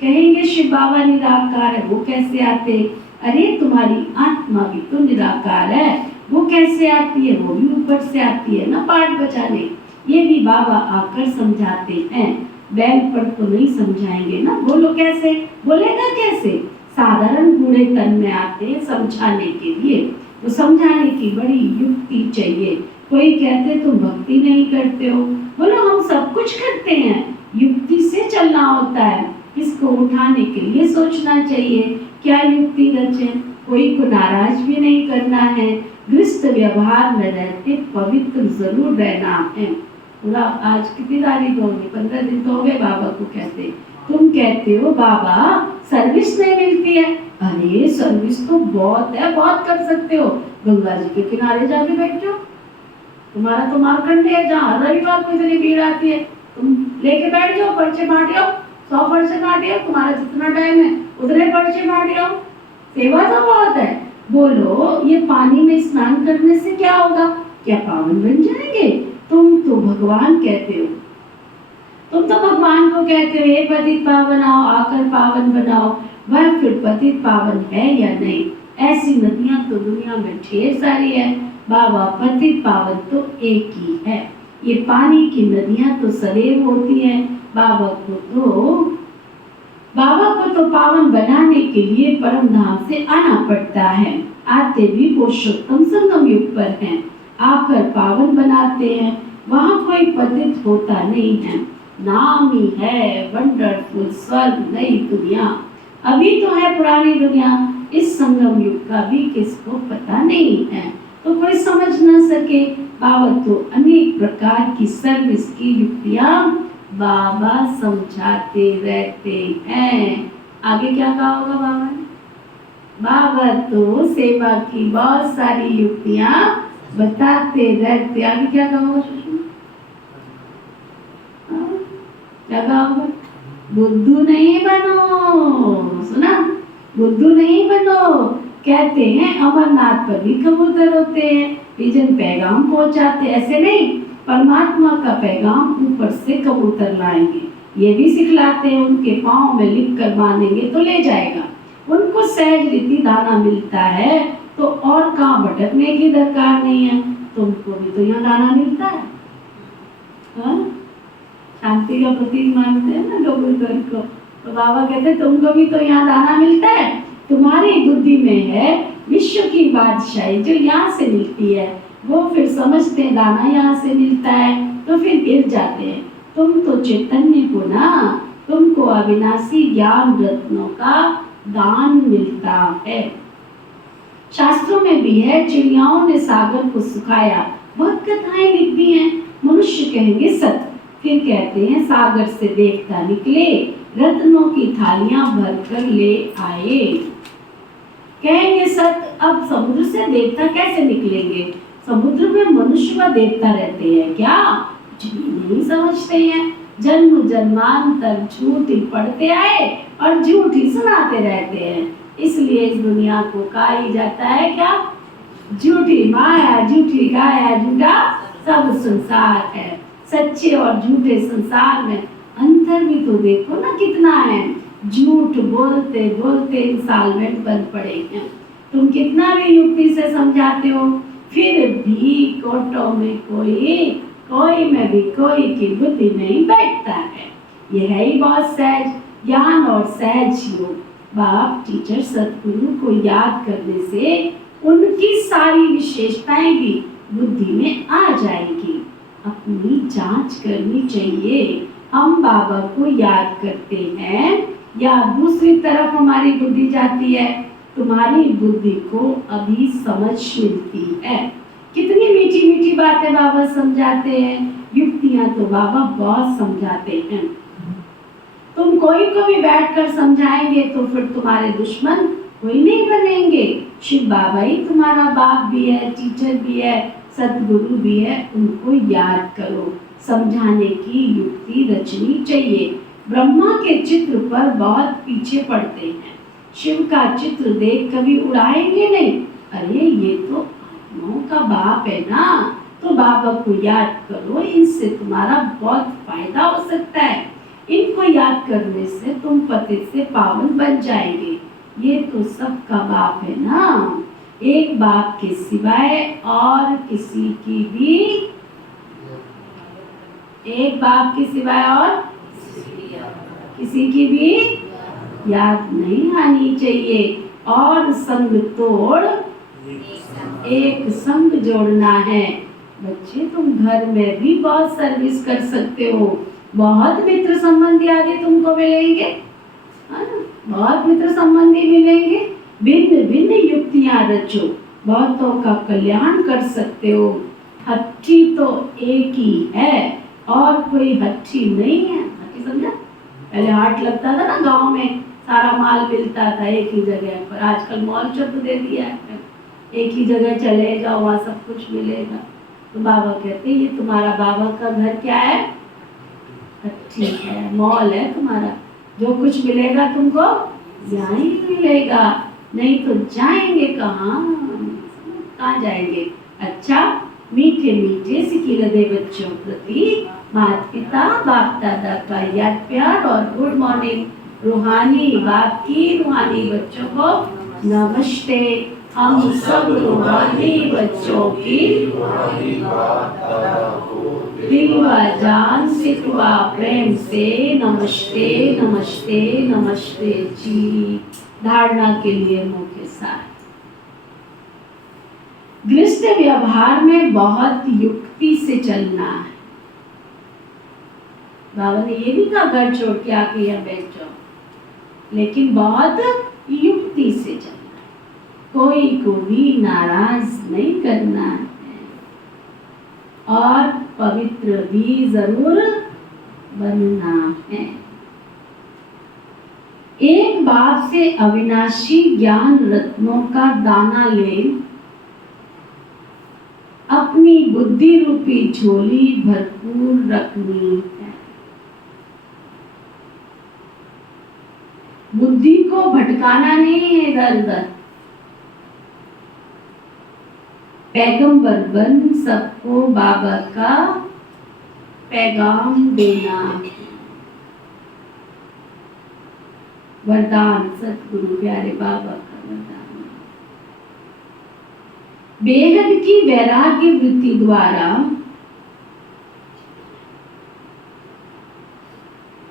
कहेंगे शिव बाबा निराकार है, वो कैसे आते? अरे तुम्हारी आत्मा भी तो निराकार है, वो कैसे आती है? वो भी ऊपर से आती है ना पाठ बजाने। ये भी बाबा आकर समझाते हैं, बैल पर तो नहीं समझाएंगे ना। बोलो कैसे? बोलेगा कैसे? साधारण बूढ़े तन में आते हैं समझाने के लिए, तो समझाने की बड़ी युक्ति चाहिए। कोई कहते तुम भक्ति नहीं करते हो, बोलो हम सब कुछ करते हैं, युक्ति से चलना होता है। इसको उठाने के लिए सोचना चाहिए क्या युक्ति रचे। कोई को नाराज भी नहीं करना है, गृहस्थ व्यवहार में रहते पवित्र जरूर रहना है। पूरा आज कितनी तारीख होगी? 15 दिन तो हो गए बाबा को कहते। तुम कहते हो बाबा सर्विस नहीं मिलती है। अरे सर्विस तो बहुत है, बहुत कर सकते हो। गंगा जी के किनारे जाके बैठ जाओ, तुम्हारा तो मार्कंड है, जहाँ रविवार को इतनी भीड़ आती है, तुम लेके बैठ जाओ, पर्चे बांट आओ, 100 पर्चे बांट आओ, तुम्हारा जितना टाइम है उतने पर्चे बांट आओ। सेवा तो बहुत है। बोलो ये पानी में स्नान करने से क्या होगा? क्या पावन बन जाएंगे? तुम तो भगवान कहते हो, तुम तो भगवान को कहते हो हे पतित पावन आओ, आकर पावन बनाओ। वह फिर पतित पावन है या नहीं? ऐसी नदियां तो दुनिया में ढेर सारी है, बाबा पतित पावन तो एक ही है। ये पानी की नदियां तो सदैव होती हैं। बाबा को तो पावन बनाने के लिए परम धाम से आना पड़ता है। आते भी पुरुषोत्तम संगम युग पर हैं, आकर पावन बनाते हैं। वहाँ कोई पतित होता नहीं है, नाम ही है वंडरफुल स्वर्ग नई दुनिया। अभी तो है पुरानी दुनिया, इस संगम युग का भी किसको पता नहीं है, तो कोई समझ न सके। बाबा तो अनेक प्रकार की सर्विस की युक्तियां बाबा समझाते रहते हैं। आगे क्या कहा होगा बाबा ने? बाबा तो सेवा की बहुत सारी युक्तियां बताते रहते। आगे क्या कहा होगा सुषमा? क्या कहा होगा? बुद्धू नहीं बनो, सुना? बुद्धू नहीं बनो। कहते हैं अमरनाथ पर भी कबूतर होते हैं, पिजन पैगाम पहुंचाते, ऐसे नहीं, परमात्मा का पैगाम ऊपर से कबूतर लाएंगे। ये भी सिखलाते हैं, उनके पाँव में लिख कर बांधेंगे तो ले जाएगा। उनको सहज रीति दाना मिलता है तो और कहाँ भटकने की दरकार नहीं है। तुमको भी तो यहाँ दाना मिलता है, शांति का प्रतीक मानते हैं ना कबूतर को, तो बाबा कहते हैं तुमको भी तो यहाँ दाना मिलता है। तुम्हारी बुद्धि में है विश्व की बादशाही जो यहाँ से मिलती है, वो फिर समझते हैं दाना यहाँ से मिलता है तो फिर गिर जाते हैं। तुम तो चैतन्य को ना, तुमको अविनाशी ज्ञान रत्नों का दान मिलता है। शास्त्रों में भी है चिड़ियाओं ने सागर को सुखाया, बहुत कथाएं लिख दी हैं। मनुष्य कहेंगे सत्य, फिर कहते हैं सागर से देवता निकले, रत्नों की थालियां भरकर ले आए। कहेंगे सत्य, अब समुद्र से देवता कैसे निकलेंगे? समुद्र में मनुष्य व देवता रहते हैं क्या? कुछ भी नहीं समझते हैं। जन्म जन्मांतर झूठ ही पढ़ते आए और झूठ ही सुनाते रहते हैं। इसलिए इस दुनिया को कहा ही जाता है क्या? झूठी माया, झूठी गाया, झूठा सब संसार है। सच्चे और झूठे संसार में अंतर भी तो देखो ना कितना है। झूठ बोलते बोलते इंस्टॉलमेंट बन पड़े हैं। तुम कितना भी युक्ति से समझाते हो, फिर भी कोटों में कोई में भी कोई की बुद्धि नहीं बैठता है। यह है ही बहुत सहज ज्ञान और सहज योग। बाप टीचर सतगुरु को याद करने से उनकी सारी विशेषताएं भी बुद्धि में आ जाएगी। अपनी जांच करनी चाहिए, हम बाबा को याद करते हैं या दूसरी तरफ हमारी बुद्धि जाती है। तुम्हारी बुद्धि को अभी समझ मिलती है। कितनी मीठी मीठी बातें बाबा समझाते हैं, युक्तियां तो बाबा बहुत समझाते हैं। तुम कोई को भी बैठकर समझाएंगे तो फिर तुम्हारे दुश्मन कोई नहीं बनेंगे। शिव बाबा ही तुम्हारा बाप भी है, टीचर भी है, सतगुरु भी है। उनको याद करो, समझाने की युक्ति रचनी चाहिए। ब्रह्मा के चित्र पर बहुत पीछे पड़ते हैं, शिव का चित्र देख कभी उड़ाएंगे नहीं। अरे ये तो आत्माओं का बाप है ना, तो बाबा को याद करो, इनसे तुम्हारा बहुत फायदा हो सकता है। इनको याद करने से तुम पतित से पावन बन जाएंगे। ये तो सबका बाप है ना, एक बाप के सिवाय और किसी की भी, एक बाप के सिवाय और किसी की भी याद नहीं आनी चाहिए। और संग तोड़ एक संग जोड़ना है। बच्चे तुम घर में भी बहुत सर्विस कर सकते हो, बहुत मित्र संबंधी आगे तुमको मिलेंगे, बहुत मित्र संबंधी मिलेंगे। भिन्न भिन्न युक्तियां रचो, बहुतों का कल्याण कर सकते हो। हट्टी तो एक ही है और कोई हट्टी नहीं है। हट्टी समझा? पहले हाट लगता था ना गांव में, सारा माल मिलता था एक ही जगह पर। आजकल मॉल शब्द दे दिया है, एक ही जगह चले जाओ वहाँ सब कुछ मिलेगा। तो बाबा कहते हैं ये तुम्हारा बाबा का घर क्या है? हट्टी है, मॉल है तुम्हारा। जो कुछ मिलेगा तुमको यहाँ ही मिलेगा, नहीं तो जाएंगे कहाँ जाएंगे। अच्छा, मीठे मीठे सिकिलदे बच्चों प्रति माता पिता बाप दादा का याद प्यार और गुड मॉर्निंग। रूहानी बाप की रूहानी बच्चों को नमस्ते हम सब रूहानी बच्चों की दिल व जान से दुआ प्रेम से नमस्ते नमस्ते नमस्ते जी। धारणा के लिए मुंह के साथ। गृहस्थ व्यवहार में बहुत युक्ति से चलना है। बाबा ने ये नहीं कहा घर छोड़ के आके यहाँ बैठ जाओ, लेकिन बहुत युक्ति से चलना है। कोई को भी नाराज नहीं करना है और पवित्र भी जरूर बनना है। एक बाप से अविनाशी ज्ञान रत्नों का दाना ले अपनी बुद्धि रूपी झोली भरपूर रखनी है। बुद्धि को भटकाना नहीं है इधर उधर। पैगंबर बन सबको बाबा का पैगाम देना। वरदान सतगुरु प्यारे बाबा का वरदान। बेहद की वैराग्य वृत्ति द्वारा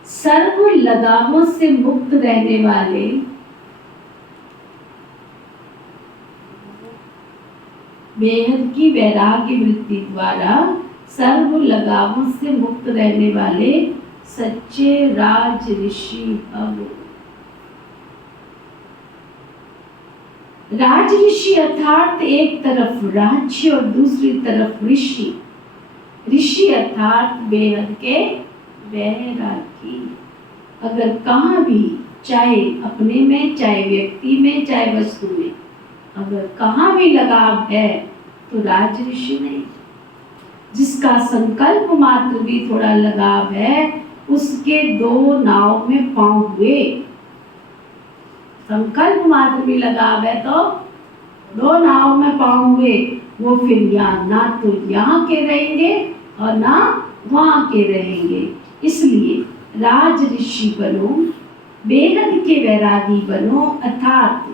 सर्व लगावों से मुक्त रहने वाले बेहद की वैराग्य वृत्ति द्वारा सर्व लगावों से मुक्त रहने वाले सच्चे राज ऋषि भव। राज ऋषि अर्थात एक तरफ राज्य और दूसरी तरफ ऋषि। ऋषि अर्थात बेहद के वैरागी। अगर कहाँ भी, चाहे अपने में, चाहे व्यक्ति में, चाहे वस्तु में, अगर कहाँ भी लगाव है तो राज ऋषि नहीं। जिसका संकल्प मात्र भी थोड़ा लगाव है, उसके दो नाव में पांव हुए। संकल्प मात्र भी लगाव है तो दो नाव में पांव हुए। वो फिर यहाँ ना तो यहाँ के रहेंगे और ना वहाँ के रहेंगे। इसलिए राज ऋषि बनो, बेहद के वैरागी बनो, अर्थात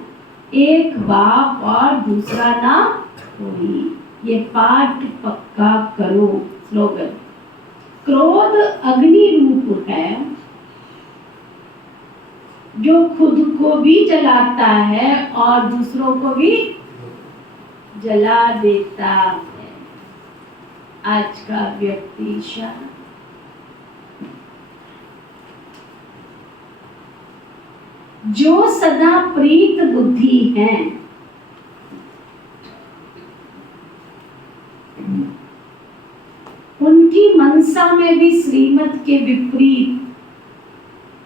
एक बाप और दूसरा ना कोई। ये पाठ पक्का करो। स्लोगन। क्रोध अग्नि रूप है जो खुद को भी जलाता है और दूसरों को भी जला देता है। आज का व्यक्ति शाह जो सदा प्रीत बुद्धि हैं, उनकी मनसा में भी श्रीमत के विपरीत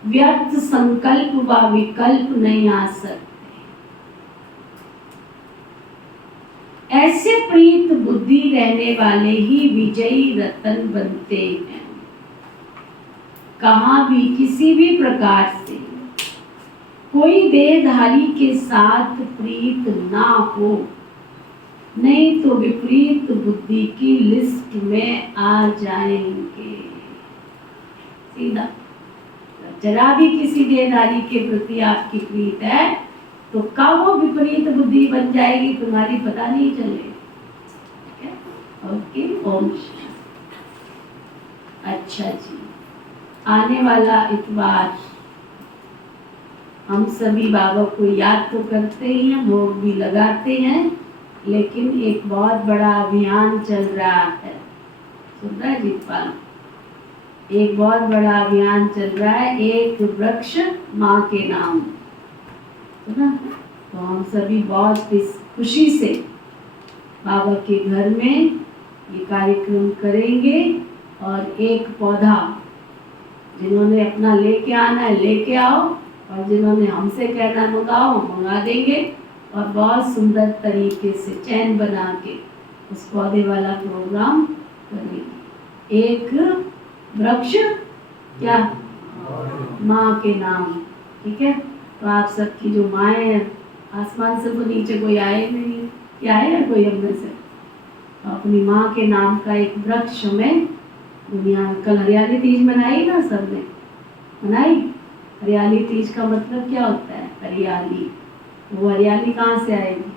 व्यर्थ संकल्प व विकल्प नहीं आ सकते। ऐसे प्रीत बुद्धि रहने वाले ही विजयी रतन बनते हैं। कहाँ भी किसी भी प्रकार से कोई देहधारी के साथ प्रीत ना हो, नहीं तो विपरीत बुद्धि की लिस्ट में आ जाएंगे। सीधा जरा भी किसी देहधारी के प्रति आपकी प्रीत है तो कब वो विपरीत बुद्धि बन जाएगी तुम्हारी पता नहीं चलेगा। ओके, ओम शांति। अच्छा जी, आने वाला इतवार हम सभी बाबा को याद तो करते ही हैं, भोग भी लगाते हैं, लेकिन एक बहुत बड़ा अभियान चल रहा है। सुन रहा है जीतपाल? एक बहुत बड़ा अभियान चल रहा है, एक वृक्ष माँ के नाम। सुना? तो हम सभी बहुत खुशी से बाबा के घर में ये कार्यक्रम करेंगे और एक पौधा जिन्होंने अपना लेके आना है लेके आओ, और जिन्होंने हमसे कहना मंगाओ मंगा देंगे, और बहुत सुंदर तरीके से चैन बना के उस पौधे वाला प्रोग्राम करेंगे। एक वृक्ष क्या माँ के नाम, ठीक है? तो आप सबकी जो माएँ हैं, आसमान से तो नीचे कोई आए नहीं, क्या आए कोई हमने से, तो अपनी माँ के नाम का एक वृक्ष में दुनिया में। कल हरियाली तीज मनाई ना, सबने मनाई। हरियाली तीज का मतलब क्या होता है? हरियाली, वो हरियाली कहाँ से आएगी?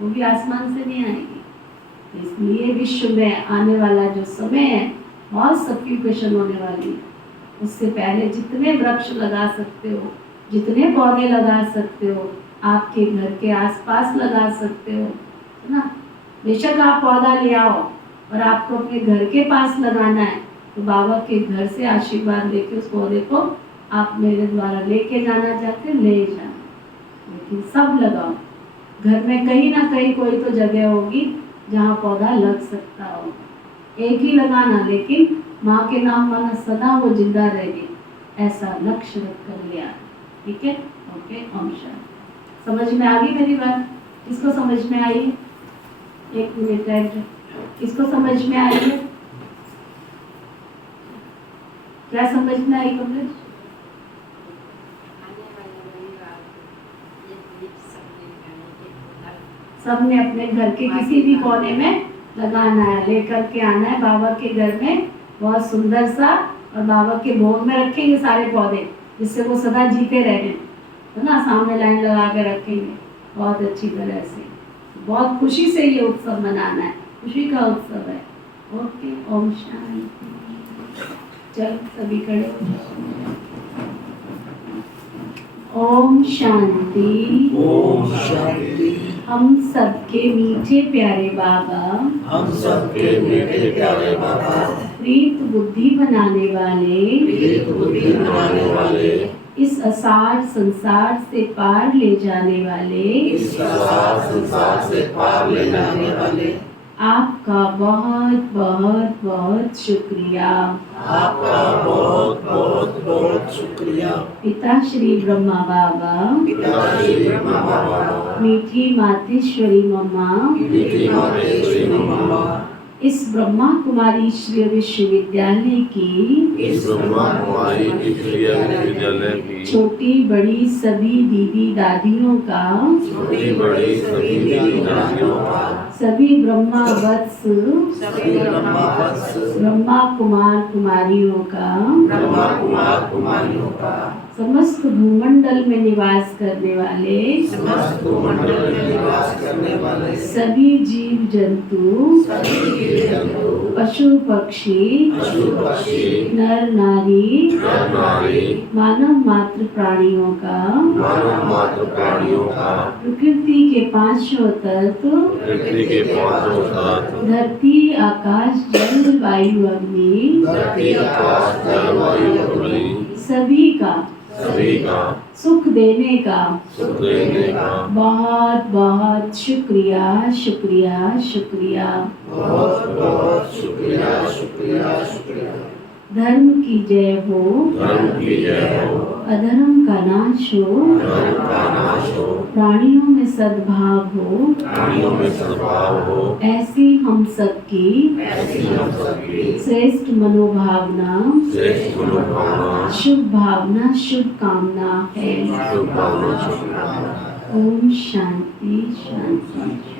वो भी आसमान से नहीं आएगी। इसलिए विश्व में आने वाला जो समय है बहुत सफ्यूकेशन होने वाली है। उससे पहले जितने वृक्ष लगा सकते हो, जितने पौधे लगा सकते हो, आपके घर के आसपास लगा सकते हो, है ना। बेशक आप पौधा ले आओ और आपको अपने घर के पास लगाना है तो बाबा के घर से आशीर्वाद लेके उस पौधे को आप मेरे द्वारा लेके जाना चाहते ले जाना, लेकिन सब लगाओ। घर में कहीं ना कहीं कोई तो जगह होगी जहाँ पौधा लग सकता होगा। एक ही लगाना, लेकिन माँ के नाम वाला सदा वो जिंदा रहेगी, ऐसा लक्ष्य रख कर लिया। ठीक है, ओके, ओम शांति। समझ में आ गई मेरी बात? किसको समझ में आई? एक मिनट टाइम, किसको समझ में आई है? क्या समझ में आई कमलेश? सबने अपने घर के किसी भी कोने में लगाना है, लेकर के आना है बाबा के घर में बहुत सुंदर सा, और बाबा के भोग में रखेंगे सारे पौधे जिससे वो सदा जीते रहे, है ना। सामने लाइन लगा के रखेंगे बहुत अच्छी तरह से। बहुत खुशी से ये उत्सव मनाना है, खुशी का उत्सव है। ओके, ओम शांति। चल सभी खड़े हो जाओ। ओम शांति। ओम शांति। हम सबके मीठे प्यारे बाबा, हम सबके मीठे प्यारे बाबा, प्रीत बुद्धि बनाने वाले, प्रीत बुद्धि बनाने वाले, इस असार संसार से पार ले जाने वाले, इस असार संसार से पार ले जाने वाले, आपका बहुत बहुत बहुत शुक्रिया। आपका बहुत बहुत बहुत शुक्रिया। पिता श्री ब्रह्मा बाबा, पिता श्री ब्रह्मा बाबा, मीठी मातेश्वरी मम्मा, मीठी मातेश्वरी मम्मा, इस ब्रह्मा कुमारी श्री विश्वविद्यालय की, इस ब्रह्मा कुमारी विश्वविद्यालय की छोटी बड़ी सभी दीदी दादियों का, छोटी बड़ी सभी दीदी दादियों का, सभी ब्रह्मा वत्स, सभी ब्रह्मा वत्स, ब्रह्मा कुमार कुमारियों का, ब्रह्मा कुमार कुमारियों का, समस्त भूमंडल में निवास करने वाले, समस्त भूमंडल में निवास करने वाले, सभी जीव जंतु, सभी जीव जंतु, पशु पक्षी, पशु पक्षी, नर नारी, नर नारी, मानव मात्र प्राणियों का, मानव मात्र प्राणियों का, प्रकृति के पांचों तत्व, प्रकृति के पांचों तत्व, धरती आकाश जल वायु अग्नि, धरती आकाश जल वायु अग्नि, सभी का सुख देने का सुख देने का बहुत बहुत शुक्रिया शुक्रिया शुक्रिया। बहुत बहुत शुक्रिया शुक्रिया शुक्रिया। धर्म की जय हो, धर्म की जय हो, अधर्म का नाश हो, धर्म का नाश हो, प्राणियों में सद्भाव हो, प्राणियों में सद्भाव हो, ऐसी हम सबकी ऐसी हम सबकी श्रेष्ठ मनोभावना, श्रेष्ठ मनोभावना, शुभ भावना, शुभ कामना है। शुभकामना शुभकामना। ओम शांति शांति।